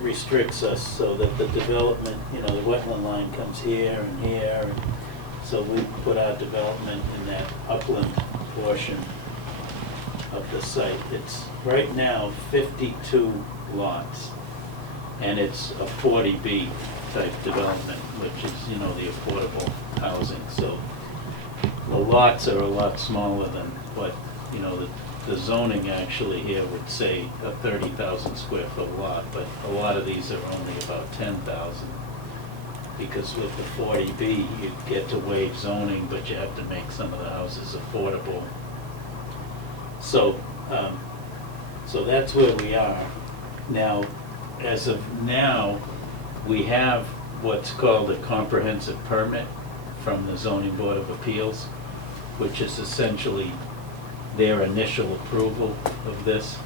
restricts us so that the development, you know, the wetland line comes here and here, and so we put our development in that upland portion of the site. It's right now 52 lots, and it's a 40B type development, which is, you know, the affordable housing. So the lots are a lot smaller than what, you know, the zoning actually here would say a 30,000 square foot lot, but a lot of these are only about 10,000. Because with the 40B, you get to waive zoning, but you have to make some of the houses affordable. So So that's where we are. Now, as of now, we have what's called a comprehensive permit from the Zoning Board of Appeals, which is essentially their initial approval of this.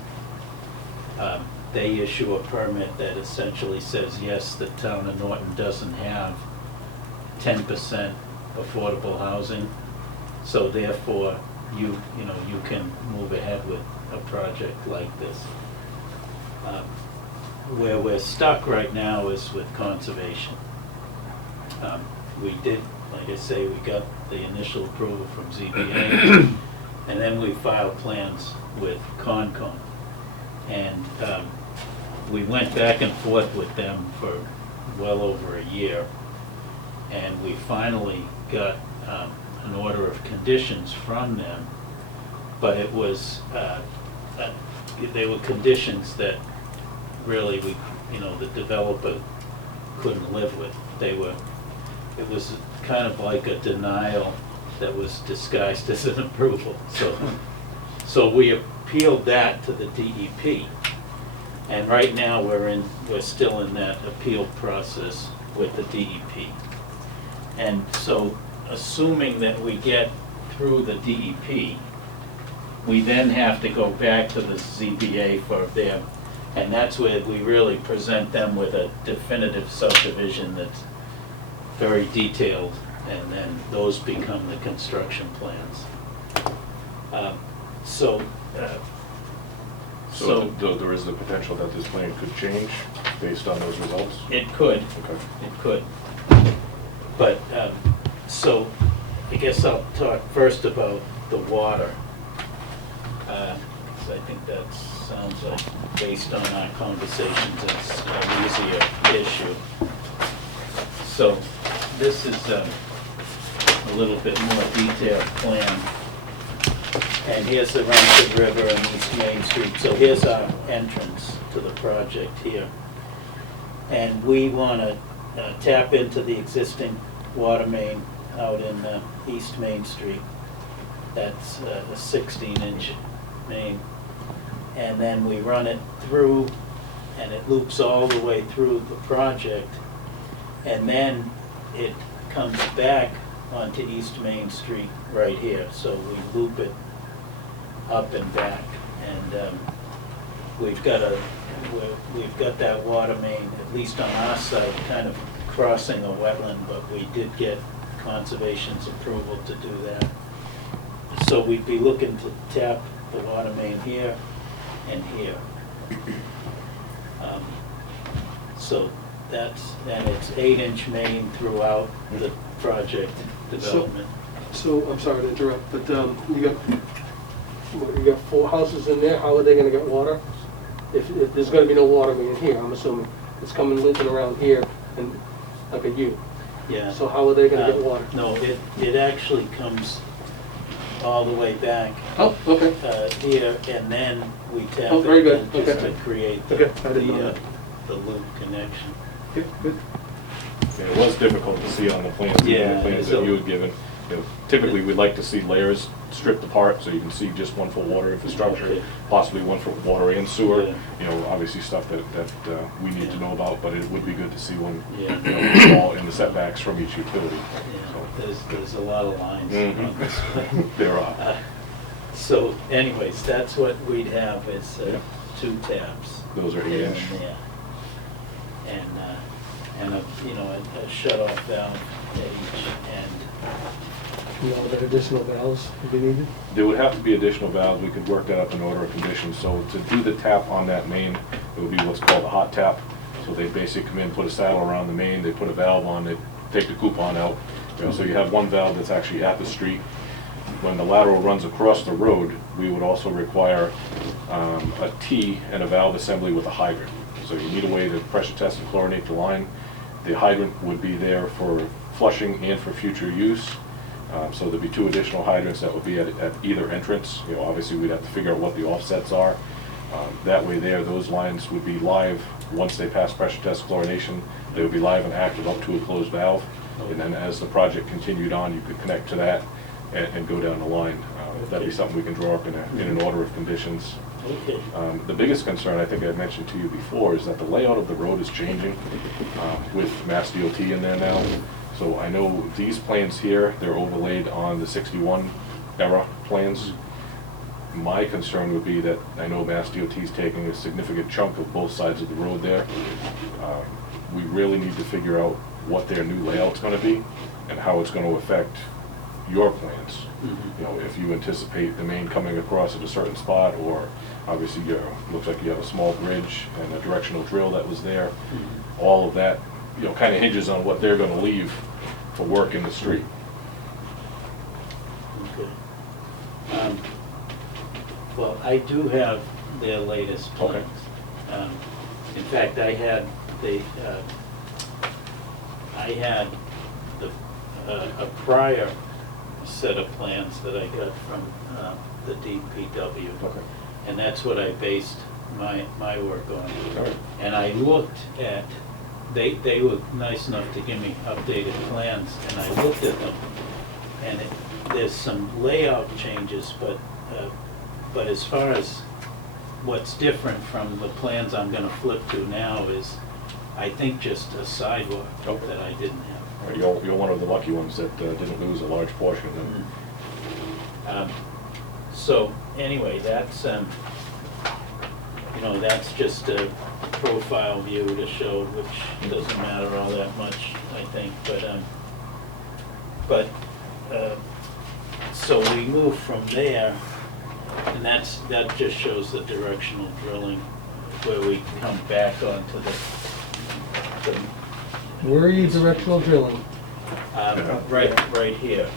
They issue a permit that essentially says, yes, the town of Norton doesn't have 10% affordable housing, so therefore you can move ahead with a project like this. Where we're stuck right now is with conservation. We did, like I say, we got the initial approval from ZBA, and then we filed plans with Concom. And we went back and forth with them for well over a year, and we finally got an order of conditions from them, but it was, they were conditions that really the developer couldn't live with. It was kind of like a denial that was disguised as an approval. So we appealed that to the DEP. And right now we're still in that appeal process with the DEP. And so assuming that we get through the DEP, we then have to go back to the ZBA for their, and that's where we really present them with a definitive subdivision that's very detailed, and then those become the construction plans. So there is the potential that this plan could change based on those results? it could. Okay. It could. But, so I guess I'll talk first about the water. 'Cause I think that sounds like, based on our conversations, it's an easier issue. So this is a little bit more detailed plan. And here's the Rumford River and East Main Street. So here's our entrance to the project here. And we want to tap into the existing water main out in East Main Street. That's a 16-inch main. And then we run it through, and it loops all the way through the project. And then it comes back onto East Main Street right here. So we loop it up and back. And we've got that water main, at least on our side, kind of crossing a wetland, but we did get conservation's approval to do that. So we'd be looking to tap the water main here and here. So and it's 8-inch main throughout the project development. So, I'm sorry to interrupt, but you got 4 houses in there, how are they gonna get water? If there's gonna be no water main here, I'm assuming, it's coming looping around here and like a U. Yeah. So how are they gonna get water? No, it actually comes all the way back Oh, okay. here, and then we tap Oh, very it good. in just Okay. to create Okay, I didn't know that. the loop connection. Okay, good. Yeah, it was difficult to see on the plans, even Yeah, the plans so- that you had given. Typically, we'd like to see layers stripped apart, so you can see just one for water infrastructure, Okay. possibly one for water and sewer. Yeah. Obviously stuff that we need to know about, but it would be good to see one, Yeah. all in the setbacks from each utility. Yeah, there's a lot of lines Mhm. on this one. There are. So anyways, that's what we'd have is Yeah. 2 taps. Those are there 8-inch. and there. And a shut-off valve at each end. You know, the additional valves would be needed? There would have to be additional valves, we could work that up in order of conditions. So to do the tap on that main, it would be what's called a hot tap. So they basically come in, put a saddle around the main, they put a valve on it, take the coupon out. So you have one valve that's actually at the street. When the lateral runs across the road, we would also require a T and a valve assembly with a hydrant. So you need a way to pressure test and chlorinate the line. The hydrant would be there for flushing and for future use. So there'd be 2 additional hydrants that would be at either entrance. Obviously we'd have to figure out what the offsets are. That way those lines would be live once they pass pressure test chlorination. They would be live and active up to a closed valve. And then as the project continued on, you could connect to that and go down the line. that'd be something we can draw up in an order of conditions. Okay. The biggest concern, I think I mentioned to you before, is that the layout of the road is changing with Mass DOT in there now. So I know these plans here, they're overlaid on the 61 era plans. My concern would be that I know Mass DOT is taking a significant chunk of both sides of the road there. We really need to figure out what their new layout's gonna be and how it's gonna affect your plans. You know, if you anticipate the main coming across at a certain spot, or obviously looks like you have a small bridge and a directional drill that was there. All of that, you know, kind of hinges on what they're gonna leave for work in the street. Okay. Well, I do have their latest plans. In fact, I had a prior set of plans that I got from the DPW. Okay. And that's what I based my work on. All right. And I looked at, they were nice enough to give me updated plans, and I looked at them. And there's some layout changes, but as far as what's different from the plans I'm gonna flip to now is, I think, just a sidewalk Okay. that I didn't have. All right, you're one of the lucky ones that didn't lose a large portion of them. So anyway, that's, that's just a profile view to show, which doesn't matter all that much, I think, so we move from there, and that just shows the directional drilling, where we come back onto the Where are you directional drilling? right here.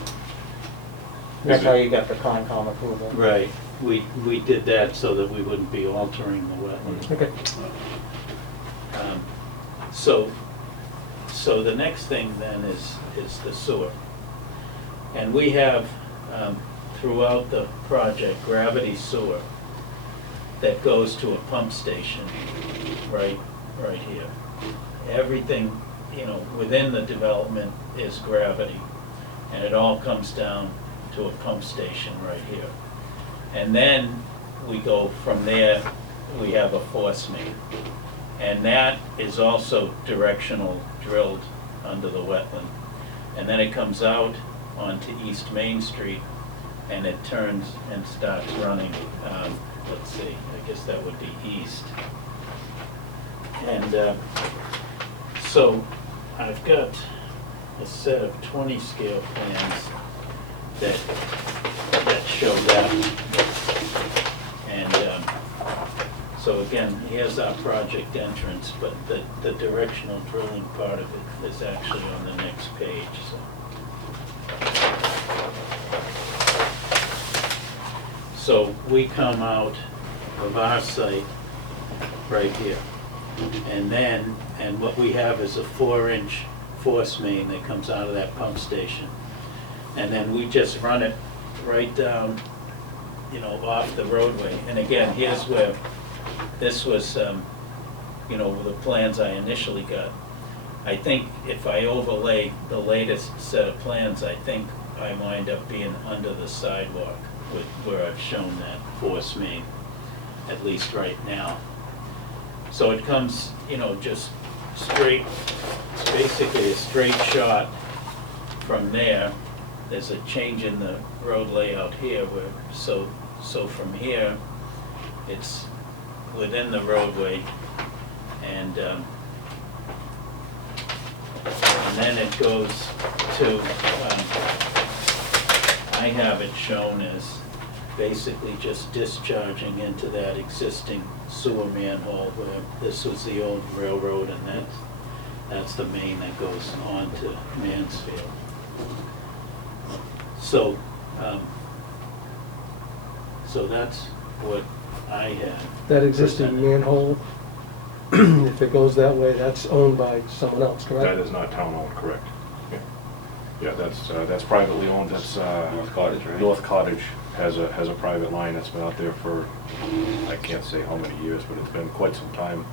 That's how you got the Concom approval. Right, we did that so that we wouldn't be altering the wetlands. Okay. So the next thing then is the sewer. And we have, throughout the project, gravity sewer that goes to a pump station right here. Everything, within the development is gravity, and it all comes down to a pump station right here. And then we go from there, we have a force main. And that is also directional drilled under the wetland. And then it comes out onto East Main Street, and it turns and starts running, let's see, I guess that would be east. And so I've got a set of 20 scale plans that show that. And so again, here's our project entrance, but the directional drilling part of it is actually on the next page. So we come out of our site right here. And what we have is a 4-inch force main that comes out of that pump station. And then we just run it right down, off the roadway. And again, here's where, this was, the plans I initially got. I think if I overlay the latest set of plans, I think I wind up being under the sidewalk where I've shown that force main, at least right now. So it comes, just straight, it's basically a straight shot from there. There's a change in the road layout here where, so from here, it's within the roadway, and then it goes to, I have it shown as basically just discharging into that existing sewer manhole where this was the old railroad, and that's the main that goes on to Mansfield. So, so that's what I had. That existing manhole, if it goes that way, that's owned by someone else, correct? That is not town-owned, correct. Yeah, that's privately owned, that's, North Cottage, right? North Cottage has a private line that's been out there for, I can't say how many years, but it's been quite some time.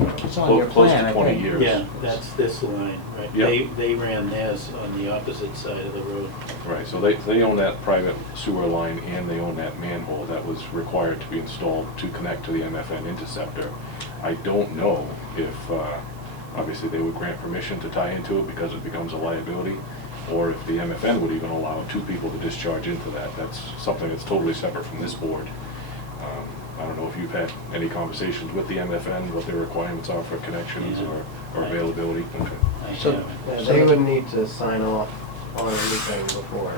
It's on your close plan, to I 20 think. years. Yeah, that's this line, right? Yep. They ran theirs on the opposite side of the road. Right, so they own that private sewer line and they own that manhole that was required to be installed to connect to the MFN interceptor. I don't know if, obviously they would grant permission to tie into it because it becomes a liability, or if the MFN would even allow two people to discharge into that. That's something that's totally separate from this board. I don't know if you've had any conversations with the MFN, what their requirements are for connections Yeah. or availability. Okay. I So- haven't. Yeah, they would need to sign off on anything before,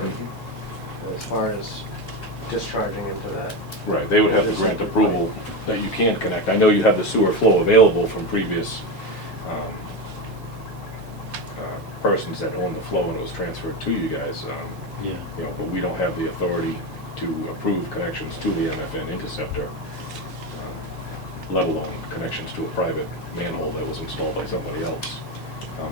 as far as discharging into that. Right, they would have to grant approval that you can connect. I know you have the sewer flow available from previous persons that own the flow and it was transferred to you guys, Yeah. you know, but we don't have the authority to approve connections to the MFN interceptor, let alone connections to a private manhole that was installed by somebody else.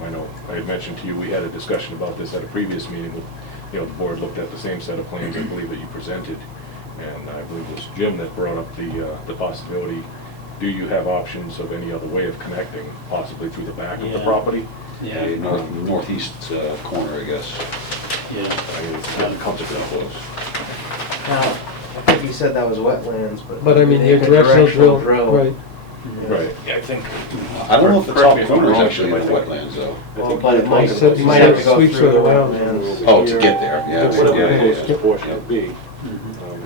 I know, I had mentioned to you, we had a discussion about this at a previous meeting. You know, the board looked at the same set of plans, I believe, that you presented. And I believe it was Jim that brought up the possibility, do you have options of any other way of connecting, possibly through the back of the Yeah. property? Yeah, A northeast corner, I guess. yeah. I mean, it's not comfortable close. Now, I think he said that was wetlands, But I mean, they your could directional drill, right, Yeah. Right, yeah, I think. I don't know if the Correct top me if I'm corner is wrong, actually in the Jim, I think- wetlands, though. Well, but it might, He said- you might have to go sweeps through the it around. wetlands. Oh, to get there, yeah. Whatever yeah, the yeah, closest yeah. portion would be,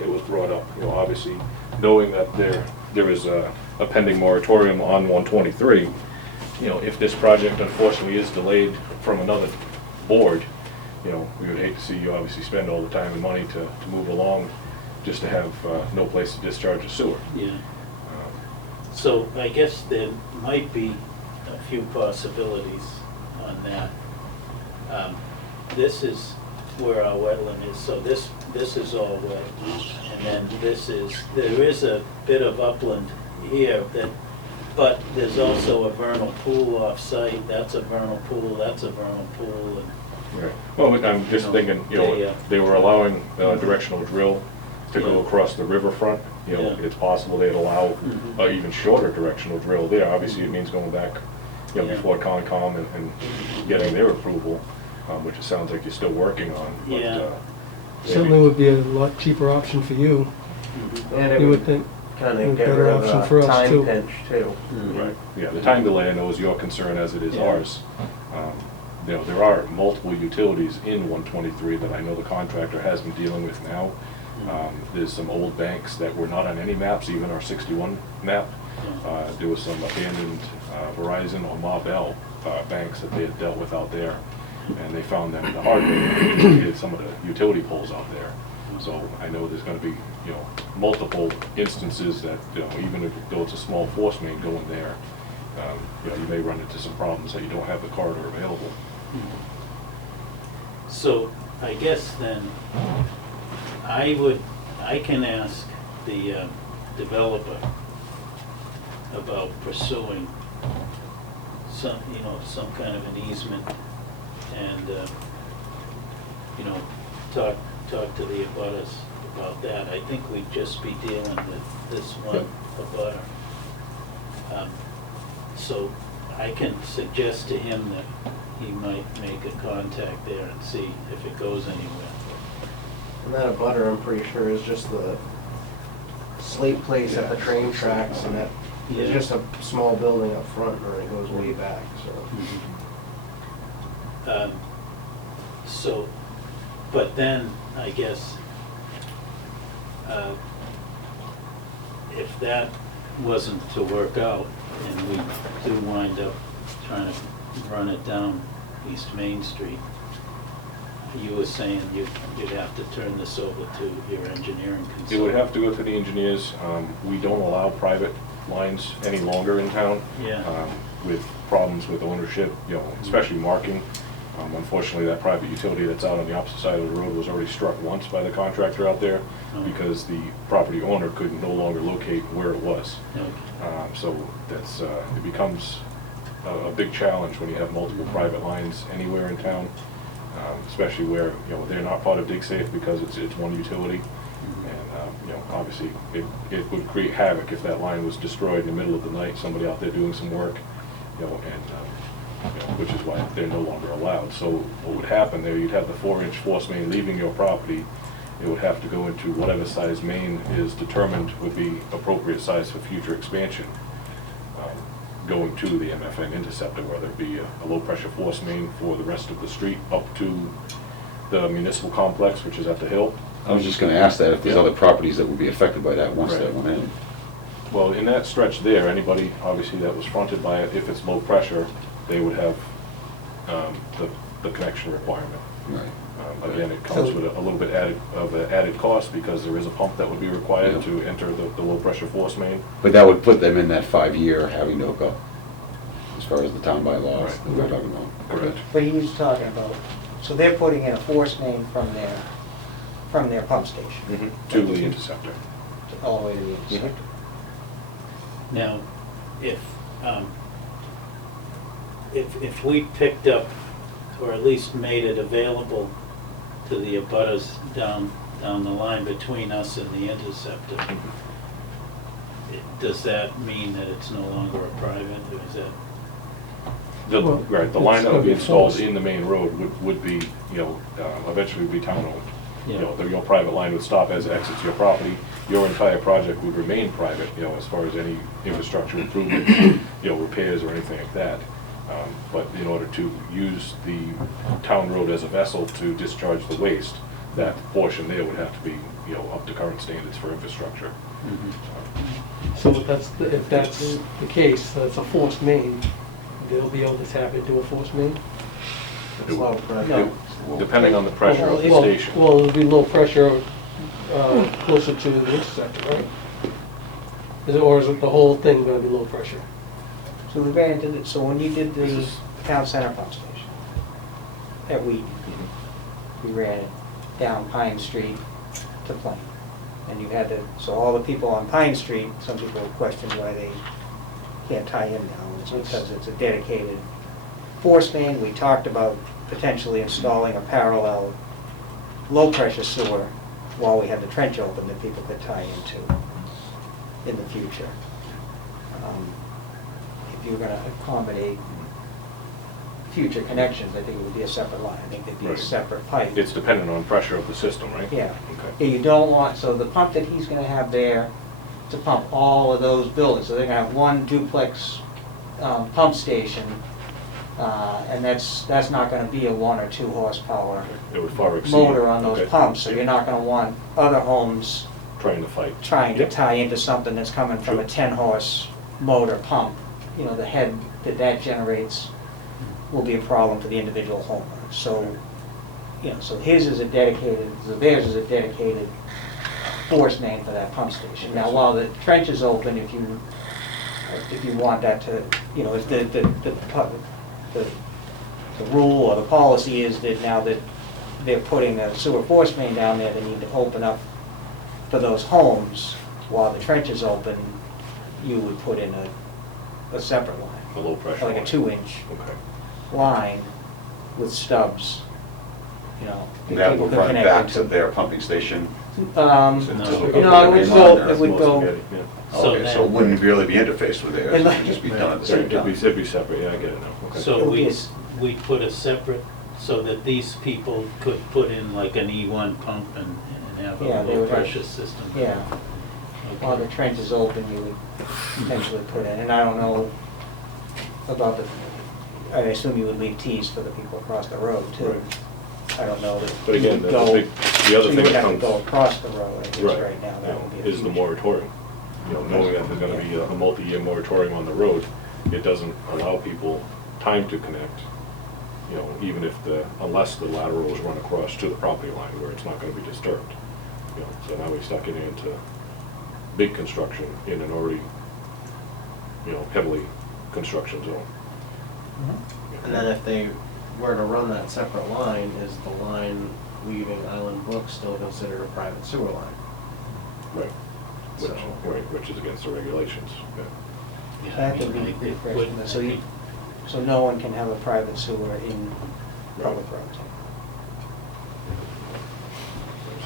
it was brought up, you know, obviously, knowing that there is a pending moratorium on 123, you know, if this project unfortunately is delayed from another board, you know, we would hate to see you obviously spend all the time and money to move along just to have no place to discharge a sewer. Yeah. So I guess there might be a few possibilities on that. This is where our wetland is, so this is all wet. And then there is a bit of upland here that, but there's also a vernal pool off-site, that's a vernal pool, that's a vernal pool, and Right. Well, I'm just thinking, you know, they were allowing directional drill to go Yeah. across the riverfront. You know, Yeah. it's possible they'd allow Mhm. an even shorter directional drill there. Obviously, it means going back, you know, Yeah. before Concom and getting their approval, which it sounds like you're still working on. But, Yeah. certainly would be a lot cheaper option for you, And it you would would think. kind a of get better rid option of for a us, time too. pinch too. Right, yeah, the time delay I know is your concern as it is Yeah. ours. You know, there are multiple utilities in 123 that I know the contractor has been dealing with now. There's some old banks that were not on any maps, even our 61 map. There was some abandoned Verizon or Marvell banks that they had dealt with out there, and they found them the hard way, they did some of the utility poles out there. So I know there's gonna be, you know, multiple instances that, you know, even if though it's a small force main going there, you know, you may run into some problems that you don't have the corridor available. So I guess then, I can ask the developer about pursuing some kind of an easement and, you know, talk to the abutters about that. I think we'd just be dealing with this one abutter. So I can suggest to him that he might make a contact there and see if it goes anywhere. And that abutter, I'm pretty sure, is just the slate place at the train tracks, and that is Yeah. just a small building up front, and it goes way back, so. So, but then, I guess, if that wasn't to work out, and we do wind up trying to run it down East Main Street, you were saying you'd have to turn this over to your engineering consultant. It would have to go to the engineers. We don't allow private lines any longer in town. Yeah. With problems with ownership, you know, especially marking. Unfortunately, that private utility that's out on the opposite side of the road was already struck once by the contractor out there because the property owner could no longer locate where it was. Okay. So that's, it becomes a big challenge when you have multiple private lines anywhere in town, especially where, you know, they're not part of DigSafe because it's one utility. And, you know, obviously, it would create havoc if that line was destroyed in the middle of the night, somebody out there doing some work, you know, and, you know, which is why they're no longer allowed. So what would happen there, you'd have the 4-inch force main leaving your property, it would have to go into whatever size main is determined would be appropriate size for future expansion, going to the MFN interceptor, whether it be a low-pressure force main for the rest of the street up to the municipal complex, which is at the hill. I was just gonna ask that, if there's Yeah. other properties that would be affected by that once Right. that went in. Well, in that stretch there, anybody, obviously, that was fronted by it, if it's low pressure, they would have the connection requirement. Right. Again, it comes with a little bit of an added cost, because there is a pump that would be required Yeah. to enter the low-pressure force main. But that would put them in that 5-year having to hook up, as far as the town bylaws Right. that we're talking about. Correct. But he's talking about, so they're putting in a force main from their pump station, To the interceptor. all the way to the interceptor. Now, if we picked up, or at least made it available to the abutters down the line between us and the interceptor, does that mean that it's no longer a private, or is that? Well, Right, the it's line that would be gonna be installed forced. in the main road would be, you know, eventually would be town-owned. You Yeah. know, your private line would stop as it exits your property. Your entire project would remain private, you know, as far as any infrastructure improvement, you know, repairs or anything like that. But in order to use the town road as a vessel to discharge the waste, that portion there would have to be, you know, up to current standards for infrastructure. So if that's the case, that's a forced main, they'll be able to tap into a forced main? It's low pressure. No. Depending on the pressure of the Well, station. Well, it'll be low pressure, closer to the interceptor, right? Or is it the whole thing gonna be low pressure? So we ran into, so when you did This the is- town center pump station at Wheaton, we ran it down Pine Street to Plain. And you had to, so all the people on Pine Street, some people questioned why they can't tie in now. It's because it's a dedicated force main. We talked about potentially installing a parallel low-pressure sewer while we had the trench open that people could tie into in the future. If you were gonna accommodate future connections, I think it would be a separate line. I think there'd be a Right. separate pipe. It's dependent on pressure of the system, right? Yeah. Okay. Yeah, you don't want, so the pump that he's gonna have there to pump all of those buildings, so they're gonna have one duplex pump station, and that's not gonna be a 1 or 2 horsepower It would far exceed. motor on those Okay. pumps, so you're not gonna want other homes Trying to fight. trying to Yep. tie into something that's coming from a Sure. 10-horse motor pump. You know, the head that generates will be a problem for the individual homeowner. So, you know, so his is a dedicated, so theirs is a dedicated force main for that pump station. Now, while the trench is open, if you want that to, you know, if the rule or the policy is that now that they're putting a sewer force main down there, they need to open up for those homes. While the trench is open, you would put in a separate line, The low pressure. like a line. 2-inch Okay. line with stubs, you know. And that people would could run connect back into. to their pumping station? No, to No, hook up it to would the go, main it would Most go, get it, yeah. So Okay, so then- it wouldn't really be interfaced with theirs, it would just be done at the Right, same it'd be, time. it'd be separate, yeah, I get it now, okay. So It would be we put a separate, so that these people could put in like an E1 pump and have Yeah, a they low would have- pressure system. yeah, while the Okay. trench is open, you would potentially put in, and I don't know about I assume you would leave T's for the people across the road too. I don't know that. But you again, would the go- big, the so other you thing would that have to comes. go across the road, I guess, Right, right now, that would be a is the huge- moratorium. You know, knowing that there's gonna be a multi-year moratorium on the road, it doesn't allow people time to connect, you know, even if unless the lateral is run across to the property line where it's not gonna be disturbed. You know, so now we're stuck getting into big construction in an already, you know, heavily construction zone. And then if they were to run that separate line, is the line leaving Island Brook still considered a private sewer line? Right. Which, So- right, which is against the regulations, yeah. Yeah, That I could mean, be it refreshed, wouldn't- so no one can have a private sewer in public roads.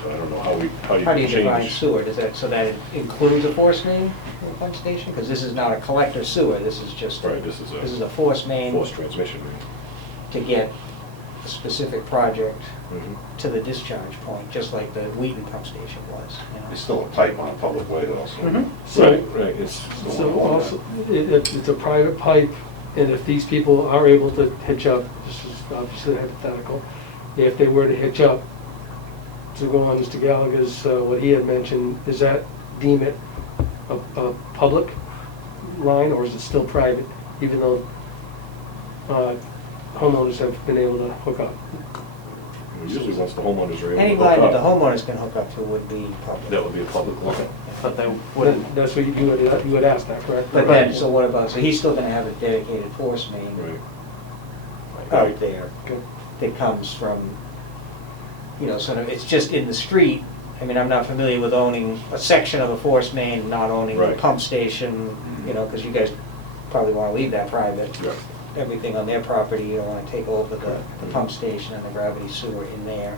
So I don't know how you How do you can define change. sewer? Does that, so that it includes a force main in the pump station? Because this is not a collector sewer, this is just, Right, this this is is a a force main forced transmission main. to get a specific project Mhm. to the discharge point, just like the Wheaton pump station was, you know? It's still a pipe on a public way though, so. Mhm. So, Right, it's, so also, it's a private pipe, and if these people are able to hitch up, this is obviously hypothetical, if they were to hitch up to go on Mr. Gallagher's, what he had mentioned, does that deem it a public line, or is it still private, even though homeowners have been able to hook up? usually once the homeowners are able to Any hook line that the up, homeowners can hook up to would be public. that would be a public line. But they wouldn't, That's what you would ask that, correct? But then, so what about, so he's still gonna have a dedicated force main Right. out there Okay. that comes from, you know, sort of, it's just in the street. I mean, I'm not familiar with owning a section of a force main, not owning the Right. pump station, you know, because you guys probably wanna leave that private. Yeah. Everything on their property, you don't wanna take over the pump station and the gravity sewer in there.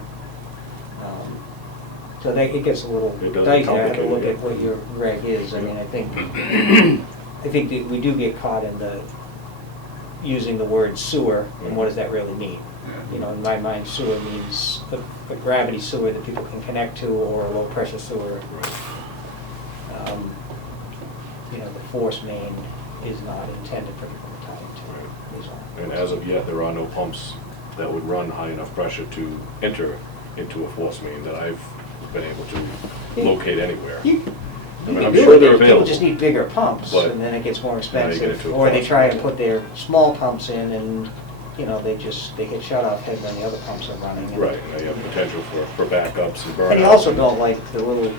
So that, it gets a little It does dicey, I have to complicate look it, at what your reg is, I mean, I think that we do get caught in the, using the word sewer, and what does that really mean? You know, in my mind, sewer means a gravity sewer that people can connect to, or a low-pressure sewer. You know, the force main is not intended for people to tie into, is all. And as of yet, there are no pumps that would run high enough pressure to enter into a force main that I've been able to locate anywhere. You I mean, can I'm do sure it, they're people available. just need bigger pumps, But and then it gets more then they get expensive. into a Or they cost. try and put their small pumps in, and, you know, they hit shut-off head when the other pumps are running. and- Right, now you have potential for backups and burnouts. And you also don't like the little,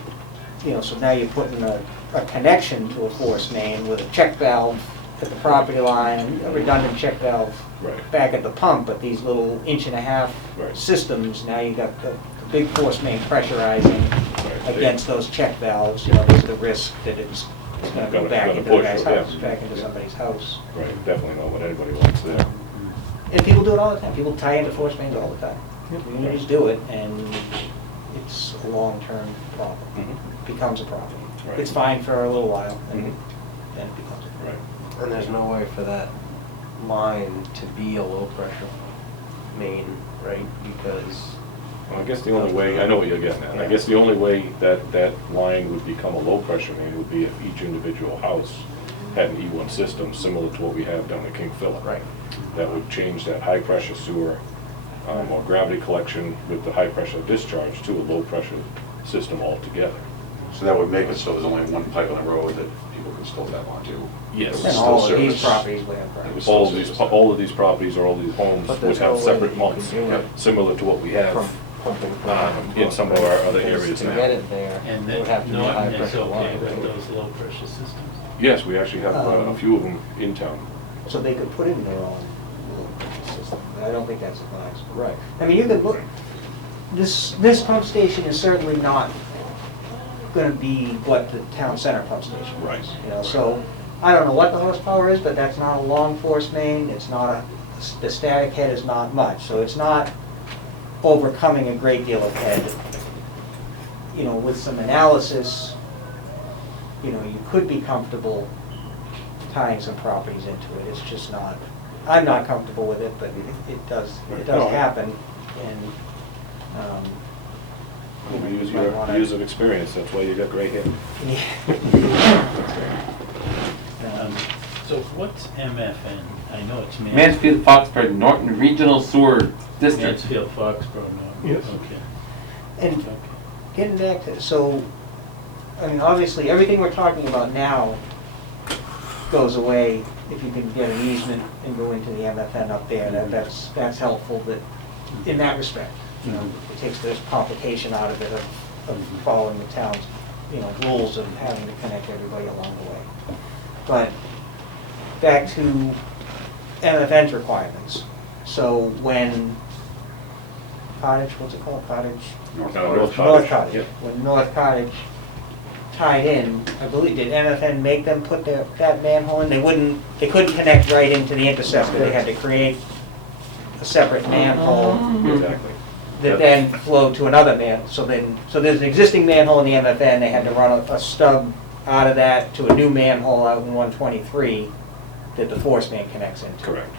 you know, so now you're putting a connection to a force main with a check valve at the property line, a redundant check valve Right. back at the pump, but these little inch-and-a-half Right. systems, now you got the big force main pressurizing Right. against those check valves, you know, there's the risk that it's gonna go back Gonna into a push, guy's yeah. house, back into somebody's house. Right, definitely not what anybody wants there. And people do it all the time, people tie into force mains all the time. Yep. Communities do it, and it's a long-term problem. Mhm. Becomes a problem. Right. It's fine for a little while, and Mhm. then it becomes a problem. Right. And there's no way for that line to be a low-pressure main, right? Because Well, I guess the only way, I know what you're getting at, I guess the only way that that line would become a low-pressure main would be if each individual house had an E1 system similar to what we have down at King Philip. Right. That would change that high-pressure sewer or gravity collection with the high-pressure discharge to a low-pressure system altogether. So that would make it so there's only one pipe on the road that people can still tap onto. Yes. And Still all of these service. properties would have It was problems. All still of these, service. all of these properties or all these homes But would there's no have way separate that you months, can do it similar to what we have. from pumping. in some of our other Because areas to now. get it there, And it would have to be a Norton is high-pressure okay line. with those low-pressure systems? Yes, we actually have a few of them in town. So they could put in their own little system. I don't think that's advised. Right. I mean, you could look, this pump station is certainly not gonna be what the town center pump station was. Right. You know, so, I don't know what the horsepower is, but that's not a long force main, it's not the static head is not much, so it's not overcoming a great deal of head. You know, with some analysis, you know, you could be comfortable tying some properties into it, it's just not, I'm not comfortable with it, but it does No. happen, and, you know, We use you might your wanna- years of experience, that's why you got gray hair. So what's MFN? I know it's Mansfield, Foxborough, Norton Regional Sewer District. Mansfield, Foxborough, no? Yes. Okay. And Okay. getting back to, so, I mean, obviously, everything we're talking about now goes away if you can get an easement and go into the MFN up there, that's helpful, but in that respect, you know, it takes this complication out of it, of following the town's, you know, rules of having to connect everybody along the way. But, back to MFN's requirements. So when Cottage, what's it called, Cottage? North North Cottage. Cottage. Yep. When North Cottage tied in, I believe, did MFN make them put that manhole in? They couldn't connect right into the interceptor, they had to create a separate manhole. Exactly. that then flowed to another so there's an existing manhole in the MFN, they had to run a stub out of that to a new manhole out in 123 that the force main connects into. Correct.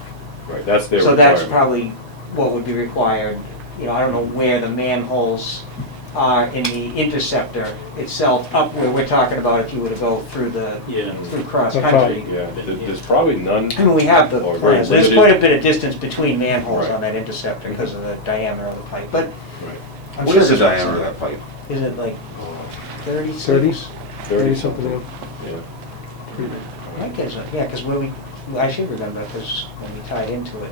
Right, that's their So requirement. that's probably what would be required. You know, I don't know where the manholes are in the interceptor itself, up where we're talking about if you were to go through Yeah. through cross-country. Yeah, there's probably none. I mean, we have the Or very plans. There's limited. quite a bit of distance between manholes Right. on that interceptor because of the diameter of the pipe, but Right. I'm What sure is the there's- diameter of that pipe? Is it like 30? 30 something else. Yeah. I guess, yeah, because I should remember, because when we tied into it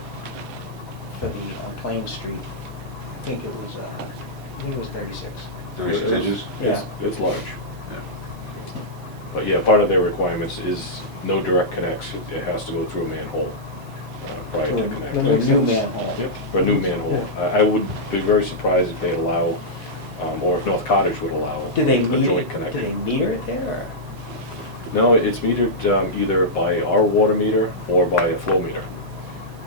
for the, on Plain Street, I think it was 36. 36 inches? It's large. Yeah. But yeah, part of their requirements is no direct connects. It has to go through a manhole prior to To a connecting. new manhole. Yep, for a new manhole. I would be very surprised if they allow, or if North Cottage would allow Do they a meter, joint do connection. they meter it there, or? No, it's metered either by our water meter or by a flow meter.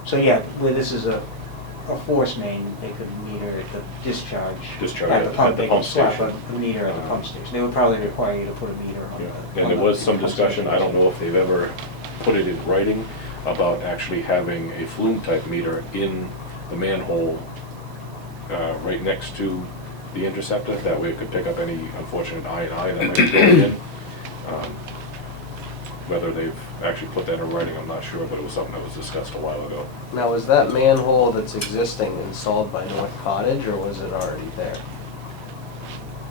So yeah, where this is a force main, they could meter the discharge. Discharge At the pump, they could slap station. a meter at the pump station. They would probably require you to put a meter on Yeah, the. and on there was the some pump discussion, I don't station. know if they've ever put it in writing, about actually having a flume type meter in the manhole right next to the interceptor. That way it could pick up any unfortunate I that might be going in. Whether they've actually put that in writing, I'm not sure, but it was something that was discussed a while ago. Now, is that manhole that's existing installed by North Cottage, or was it already there?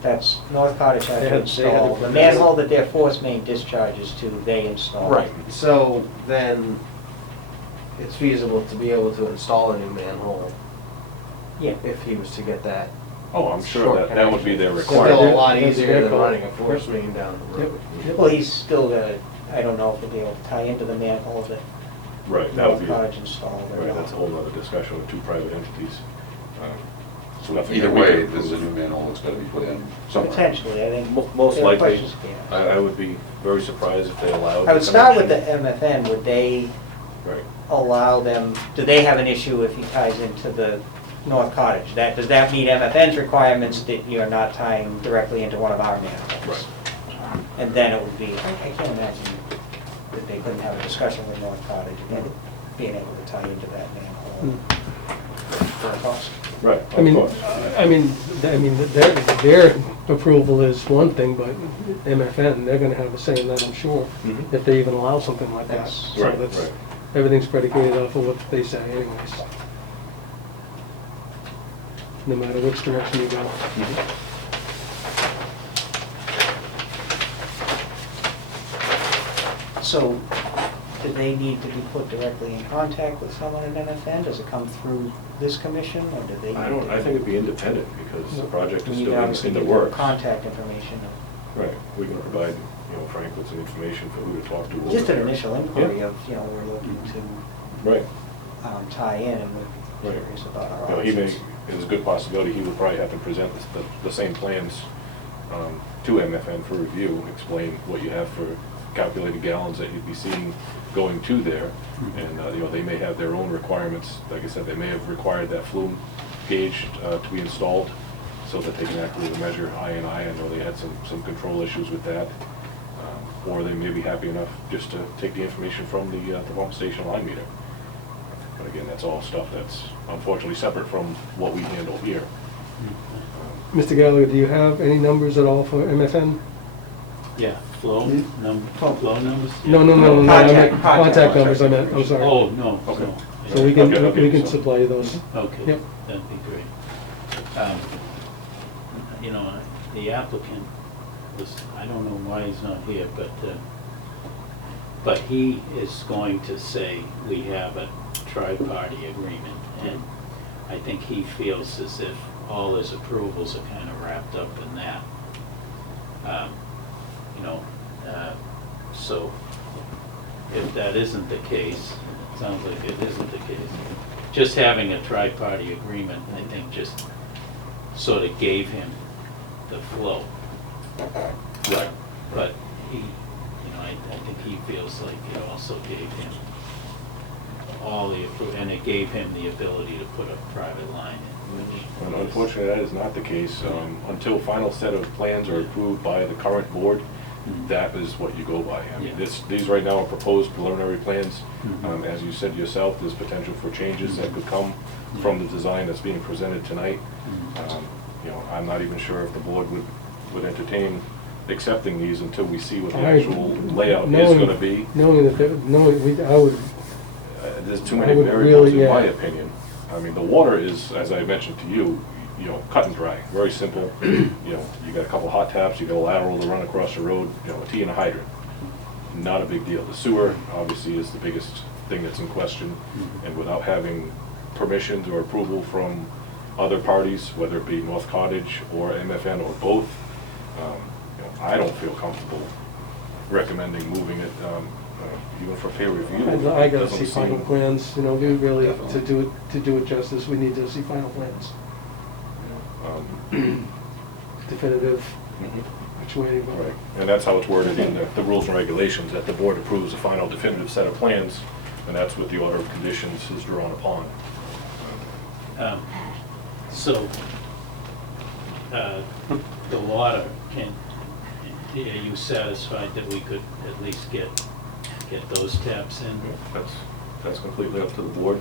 That's, North Cottage had They to had- install, the manhole that their force main discharges to, they installed. Right, so then it's feasible to be able to install a new manhole Yeah. if he was to get that. Oh, I'm sure that would be their Still requirement. a lot That's easier their than call. running a force main down the road. Well, he's still gonna, I don't know if he'll be able to tie into the manhole that Right, that would North be, Cottage installed or right, not. that's a whole other discussion with two private entities. So nothing Either that we way, can there's a approve. new manhole that's gotta be put in somewhere. Potentially, I think. Most there are likely, questions to be asked. I would be very surprised if they allowed. I would the start with the connection. MFN, would they Right. allow them, do they have an issue if he ties into the North Cottage? Does that meet MFN's requirements that you're not tying directly into one of our manholes? Right. And then it would be, I can't imagine that they couldn't have a discussion with North Cottage about being able to tie into that manhole for a cost. Right, I mean, of course. their approval is one thing, but MFN, they're gonna have a say in that, I'm sure, Mhm. if they even allow something like that. That's- So Right, that's, right. everything's predicated off of what they say anyways. No matter which direction you go. So, do they need to be put directly in contact with someone in MFN? Does it come through this commission, or do they? I think it'd be independent because the project We is need to still obviously in the give them works. contact information. Right, we can provide, Frank with some information for who to talk to. Just an over there. initial inquiry of, we're looking to Right. tie in, and we're Right. curious about our He may, options. there's a good possibility he would probably have to present the same plans to MFN for review, explain what you have for calculated gallons that you'd be seeing going to there. And, they may have their own requirements. Like I said, they may have required that flume gauge to be installed so that they can accurately measure I. I know they had some control issues with that. Or they may be happy enough just to take the information from the pump station line meter. But again, that's all stuff that's unfortunately separate from what we handle here. Mr. Gallagher, do you have any numbers at all for MFN? Yeah, flow numbers? No, I meant contact numbers, I meant, I'm sorry. Oh, no, Okay. no. So we can, Okay, we can so- supply you those. Okay, Yep. that'd be great. The applicant was, I don't know why he's not here, but he is going to say we have a tri-party agreement, and I think he feels as if all his approvals are kind of wrapped up in that. So if that isn't the case, and it sounds like it isn't the case, just having a tri-party agreement, I think, just sort of gave him the flow. Right. But he, I think he feels like it also gave him all the, and it gave him the ability to put a private line in. And unfortunately, that is not the case. Until final set of plans are approved by the current board, that is what you go by. I mean, these right now are proposed preliminary plans. As you said yourself, there's potential for changes that could come from the design that's being presented tonight. You know, I'm not even sure if the board would entertain accepting these until we see what the actual layout is going to be. Knowing that, I would, There's too I many would variables really, in my yeah. opinion. I mean, the water is, as I mentioned to you, you know, cut and dry, very simple. You know, you got a couple hot taps, you got a lateral to run across the road, you know, a T and a hydrant. Not a big deal. The sewer obviously is the biggest thing that's in question, and without having permissions or approval from other parties, whether it be North Cottage or MFN or both, you know, I don't feel comfortable recommending moving it, even for peer review. I gotta Doesn't see final seem- plans, you know, we really, Definitely. to do it justice, we need to see final plans. Definitive, which way to go. Right, and that's how it's worded in the rules and regulations, that the board approves a final definitive set of plans, and that's what the order of conditions is drawn upon. So, the water, are you satisfied that we could at least get those taps in? That's completely up to the board.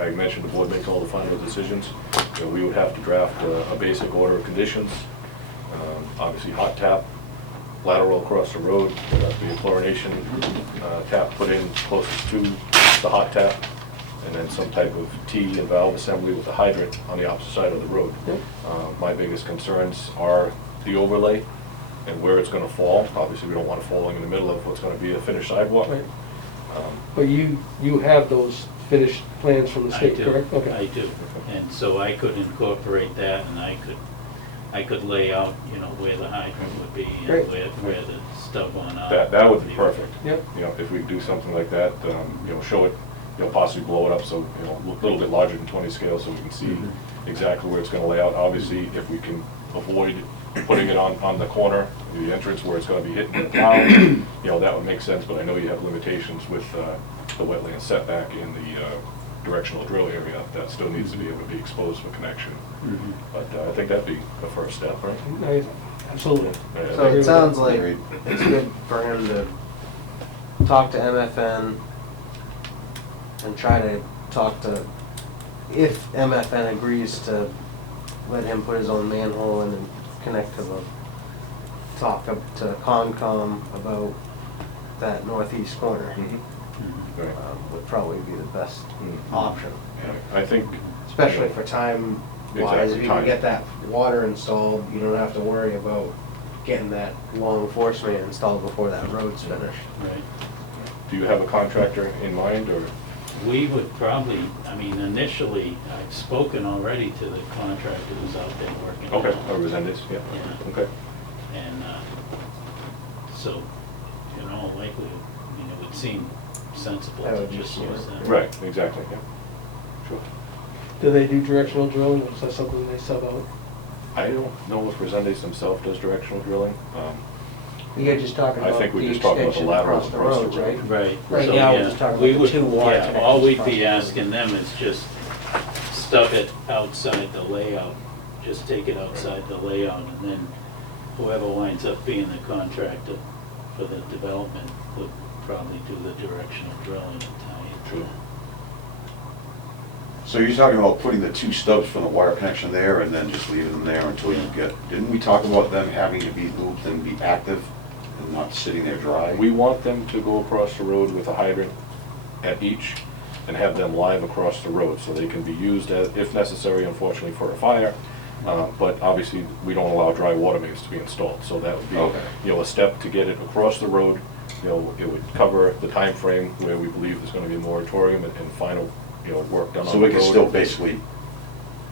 I mentioned the board makes all the final decisions. You know, we would have to draft a basic order of conditions. Obviously, hot tap, lateral across the road, there'd have to be a chlorination tap put in closest to the hot tap, and then some type of T and valve assembly with a hydrant on the opposite side of the road. Yep. My biggest concerns are the overlay and where it's gonna fall. Obviously, we don't want it falling in the middle of what's gonna be a finished sidewalk. Right. But you have those finished plans from the I state, do, correct? Okay. I do, and so I could incorporate that, and I could lay out, you know, where the hydrant would be, Great. and where the stub on our. That would be perfect. Yep. You know, if we could do something like that, you know, show it, you know, possibly blow it up so, you know, a little bit larger than 20 scale so we can see exactly where it's gonna lay out. Obviously, if we can avoid putting it on the corner, the entrance where it's gonna be hitting the plow, you know, that would make sense, but I know you have limitations with the wetland setback in the directional drill area. That still needs to be able to be exposed for connection. But I think that'd be the first step, right? Absolutely. Yeah, So it sounds like Agreed. it's good for him to talk to MFN and try to talk to, if MFN agrees to let him put his own manhole in and connect to the, talk up to Concom about that northeast corner, Right. would probably be the best Mhm. option. I think, Especially for time wise, Exactly, if you can time. get that water installed, you don't have to worry about getting that long force main installed before that road's finished. Right. do you have a contractor in mind, or? We would probably, I mean, initially, I've spoken already to the contractor who's out there working. Okay, now. or Resendez, yeah, Yeah. okay. And, so, in all likelihood, I mean, it would seem sensible That to would just just use work. them. Right, exactly, yeah, sure. Do they do directional drilling, or is that something they sub out? I don't know if Resendez himself does directional drilling. You're just talking I about think we're the just talking about the extension laterals across the across the roads, road. right? Right. Right So, now, we're yeah, just talking we about the would- two water Yeah, all connections we'd across be the asking them is just stub it outside the layout, just take it outside the layout, and then whoever winds up being the contractor for the development would probably do the directional drilling and tie it. True. So you're talking about putting the two stubs from the water connection there and then just leaving them there until you get, didn't we talk about them having to be looped and be active and not sitting there dry? We want them to go across the road with a hydrant at each and have them live across the road so they can be used as, if necessary, unfortunately, for a fire. But obviously, we don't allow dry water mains to be installed, so that would be, Okay. you know, a step to get it across the road. You know, it would cover the time frame where we believe there's gonna be a moratorium and final, you know, work done on the So road. we can still basically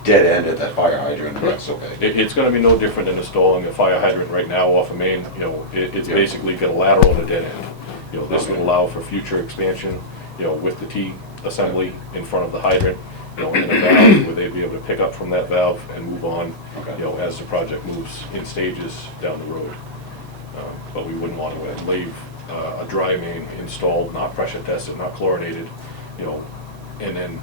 dead end at that fire hydrant, and that's okay. It's gonna be no different than installing a fire hydrant right now off a main, you know, it's Yeah. basically got a lateral and a dead end. You know, this would Okay. allow for future expansion, you know, with the T assembly in front of the hydrant, you know, and a valve where they'd be able to pick up from that valve and move on, Okay. you know, as the project moves in stages down the road. But we wouldn't want to leave a dry main installed, not pressure tested, not chlorinated, you know, and then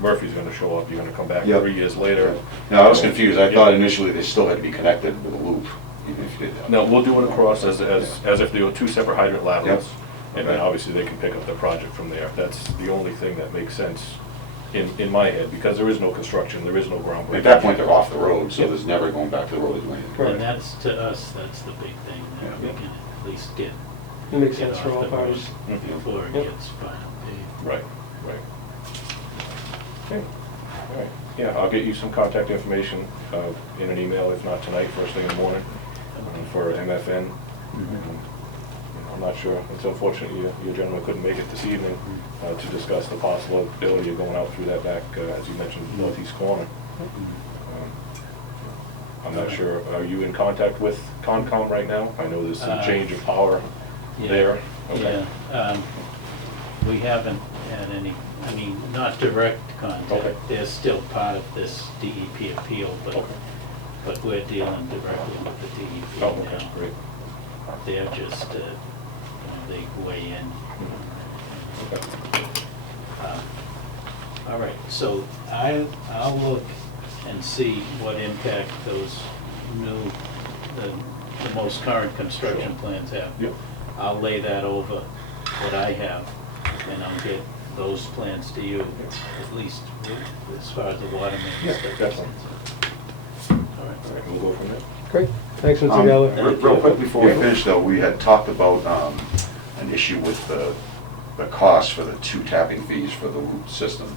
Murphy's gonna show up, you're gonna come back Yep. 3 years later. No, I was confused. I thought initially they still had to be connected with a loop, even if you did that. No, we'll do it across as if they were 2 separate hydrant laterals, and then Okay. obviously they can pick up the project from there. That's the only thing that makes sense in my head, because there is no construction, there is no groundbreaking. At that point, they're off the road, so Yep. there's never going back to the road to do anything. And that's, to us, that's the big thing, that we Yeah. can at least get It makes get sense off for all the road parties. before it Yep. gets final paved. Right, right. Okay, all right. Yeah, I'll get you some contact information in an email, if not tonight, first thing in the morning, for MFN. I'm not sure, it's unfortunate you gentlemen couldn't make it this evening to discuss the possibility of going out through that back, as you mentioned, northeast corner. I'm not sure, are you in contact with Concom right now? I know there's some change of power Yeah. there. Okay. Yeah, we haven't had any, I mean, not direct contact. Okay. They're still part of this DEP appeal, but, Okay. but we're dealing directly with the DEP Oh, okay, now. great. They're just, they weigh in. Okay. All right, so I'll look and see what impact those new, the most current construction plans have. Yep. I'll lay that over what I have, and I'll get those plans to you, at least as far as the water main Yeah, stuff. definitely. All All right, we'll go from there. Great, thanks, Mr. Geller. Real quick before we finish though, we had talked about an issue with the cost for the 2 tapping fees for the loop system.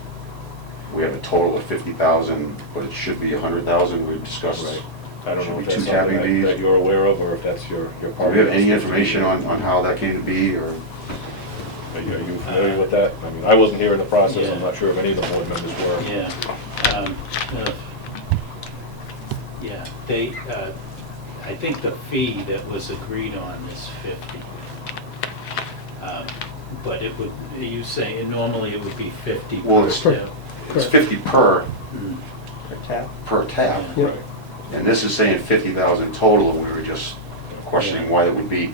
We have a total of 50,000, but it should be 100,000, we discussed. Right. I don't Should know be if that's 2 something tapping fees. that you're aware of, or if that's your Do part. we have any information on how that came to be, or? Are you familiar with that? I mean, I wasn't here in the process, I'm Yeah. not sure if any of the board members were. Yeah. Yeah, they, I think the fee that was agreed on is 50. But it would, you say, normally it would be 50 Well, per it's- step. It's 50 per tap. tap. Yeah. Right. And this is saying 50,000 total, and we were just questioning why that would be.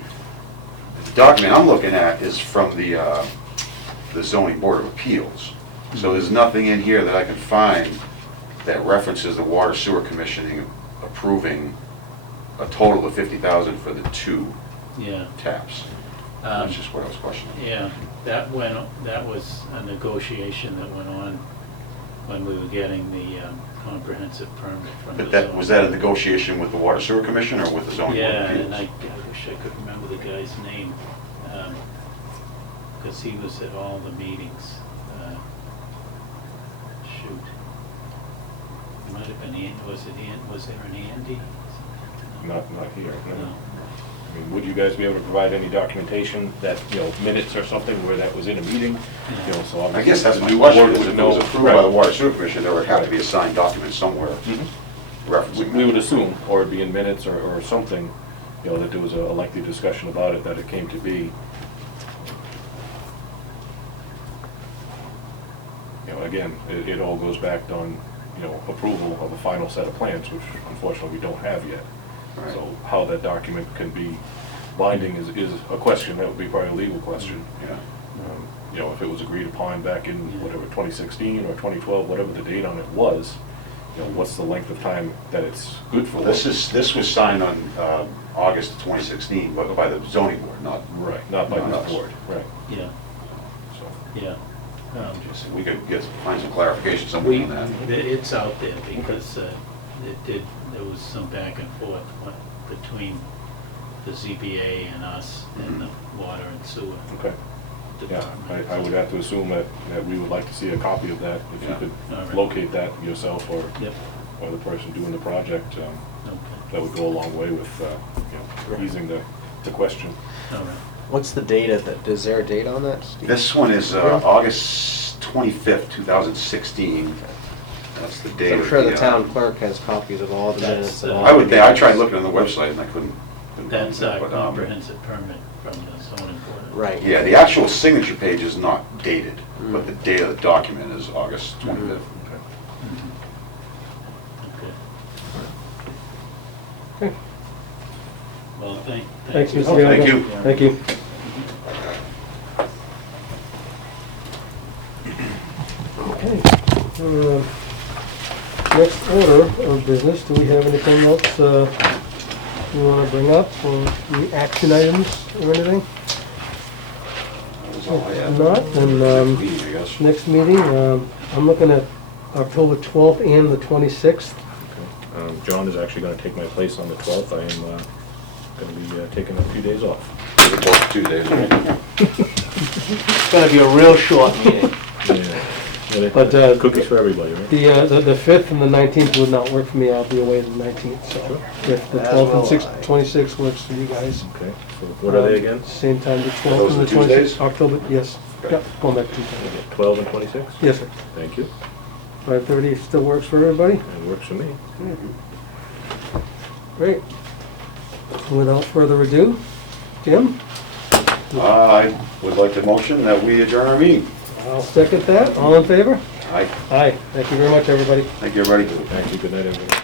The document I'm looking at is from the zoning board of appeals. So there's nothing in here that I can find that references the water sewer commissioning approving a total of 50,000 for the 2 Yeah. taps. That's just what I was questioning. Yeah, that was a negotiation that went on when we were getting the comprehensive permit from the But zoning. was that a negotiation with the water sewer commission or with the zoning board of Yeah, appeals? and I wish I could remember the guy's name, because he was at all the meetings. Shoot. It might have been, was there an Andy? Not here, no. No. I mean, would you guys be able to provide any documentation that, minutes or something where that was in a meeting? So I guess that's the my new question, board is would if it was know- approved by the Right. water sewer commission, there would have to be a signed document somewhere Mhm. referencing We would that. assume, or it'd be in minutes or something, that there was a lengthy discussion about it, that it came to be. Again, it all goes back on, approval of a final set of plans, which unfortunately we don't have yet. Right. So how that document can be binding is a question, that would be probably a legal question. Yeah. If it was agreed upon back in whatever, 2016 or 2012, whatever the date on it was, what's the length of time that it's good for? This was signed on August of 2016, but by the zoning board, not, Right, not by Not us. this board, right. Yeah, So, yeah. just, we could find some clarification somewhere We, on that. it's out there because there was some back and forth between the ZBA and us and the water and sewer okay. Yeah, department. I would have to assume that we would like to see a copy of that, if you Yeah. could All right. locate that yourself or Yep, the person doing the project. okay, That would go a long way with, easing the question. all right. What's the date of that? Is there a date on that, Steve? This one is August 25th, 2016. That's the date I'm of sure the town clerk has copies of all the That's, minutes. and all I the would think, I tried meetings. looking on the website and I couldn't. That's find our it, but, comprehensive permit from the zoning board. Right. Yeah, the actual signature page is not dated, Mm. but the date of the document is August 25th. Okay. Well, Thanks, you. Mr. Geller. Thank you. Thank you. Okay, Next order of business, do we have anything else you want to bring up, or any action items or anything? That was all I had. If not, then Meeting, I guess. next meeting, I'm looking at October 12th and the 26th. John is actually gonna take my place on the 12th. I am gonna be taking a few days off. We're both 2 days, right? It's gonna be a real short meeting. Yeah, But, cookies for everybody, right? The 5th and the 19th would not work for me. I'll be away the 19th, so if the As 12th and will 6th, I. 26th works for you guys. Okay, so what are they again? Same time, the 12th those and the the Tuesdays? 26th. October, yes. Okay. Yep, going back Tuesday. 12 and 26? Yes, sir. Thank you. 5:30 still works for everybody? It works for me. Great. Without further ado, Jim, I would like to motion that we adjourn our meeting. I'll second that. All in favor? Aye. Aye. Thank you very much, everybody. Thank you, everybody. Thank you, good night, everyone.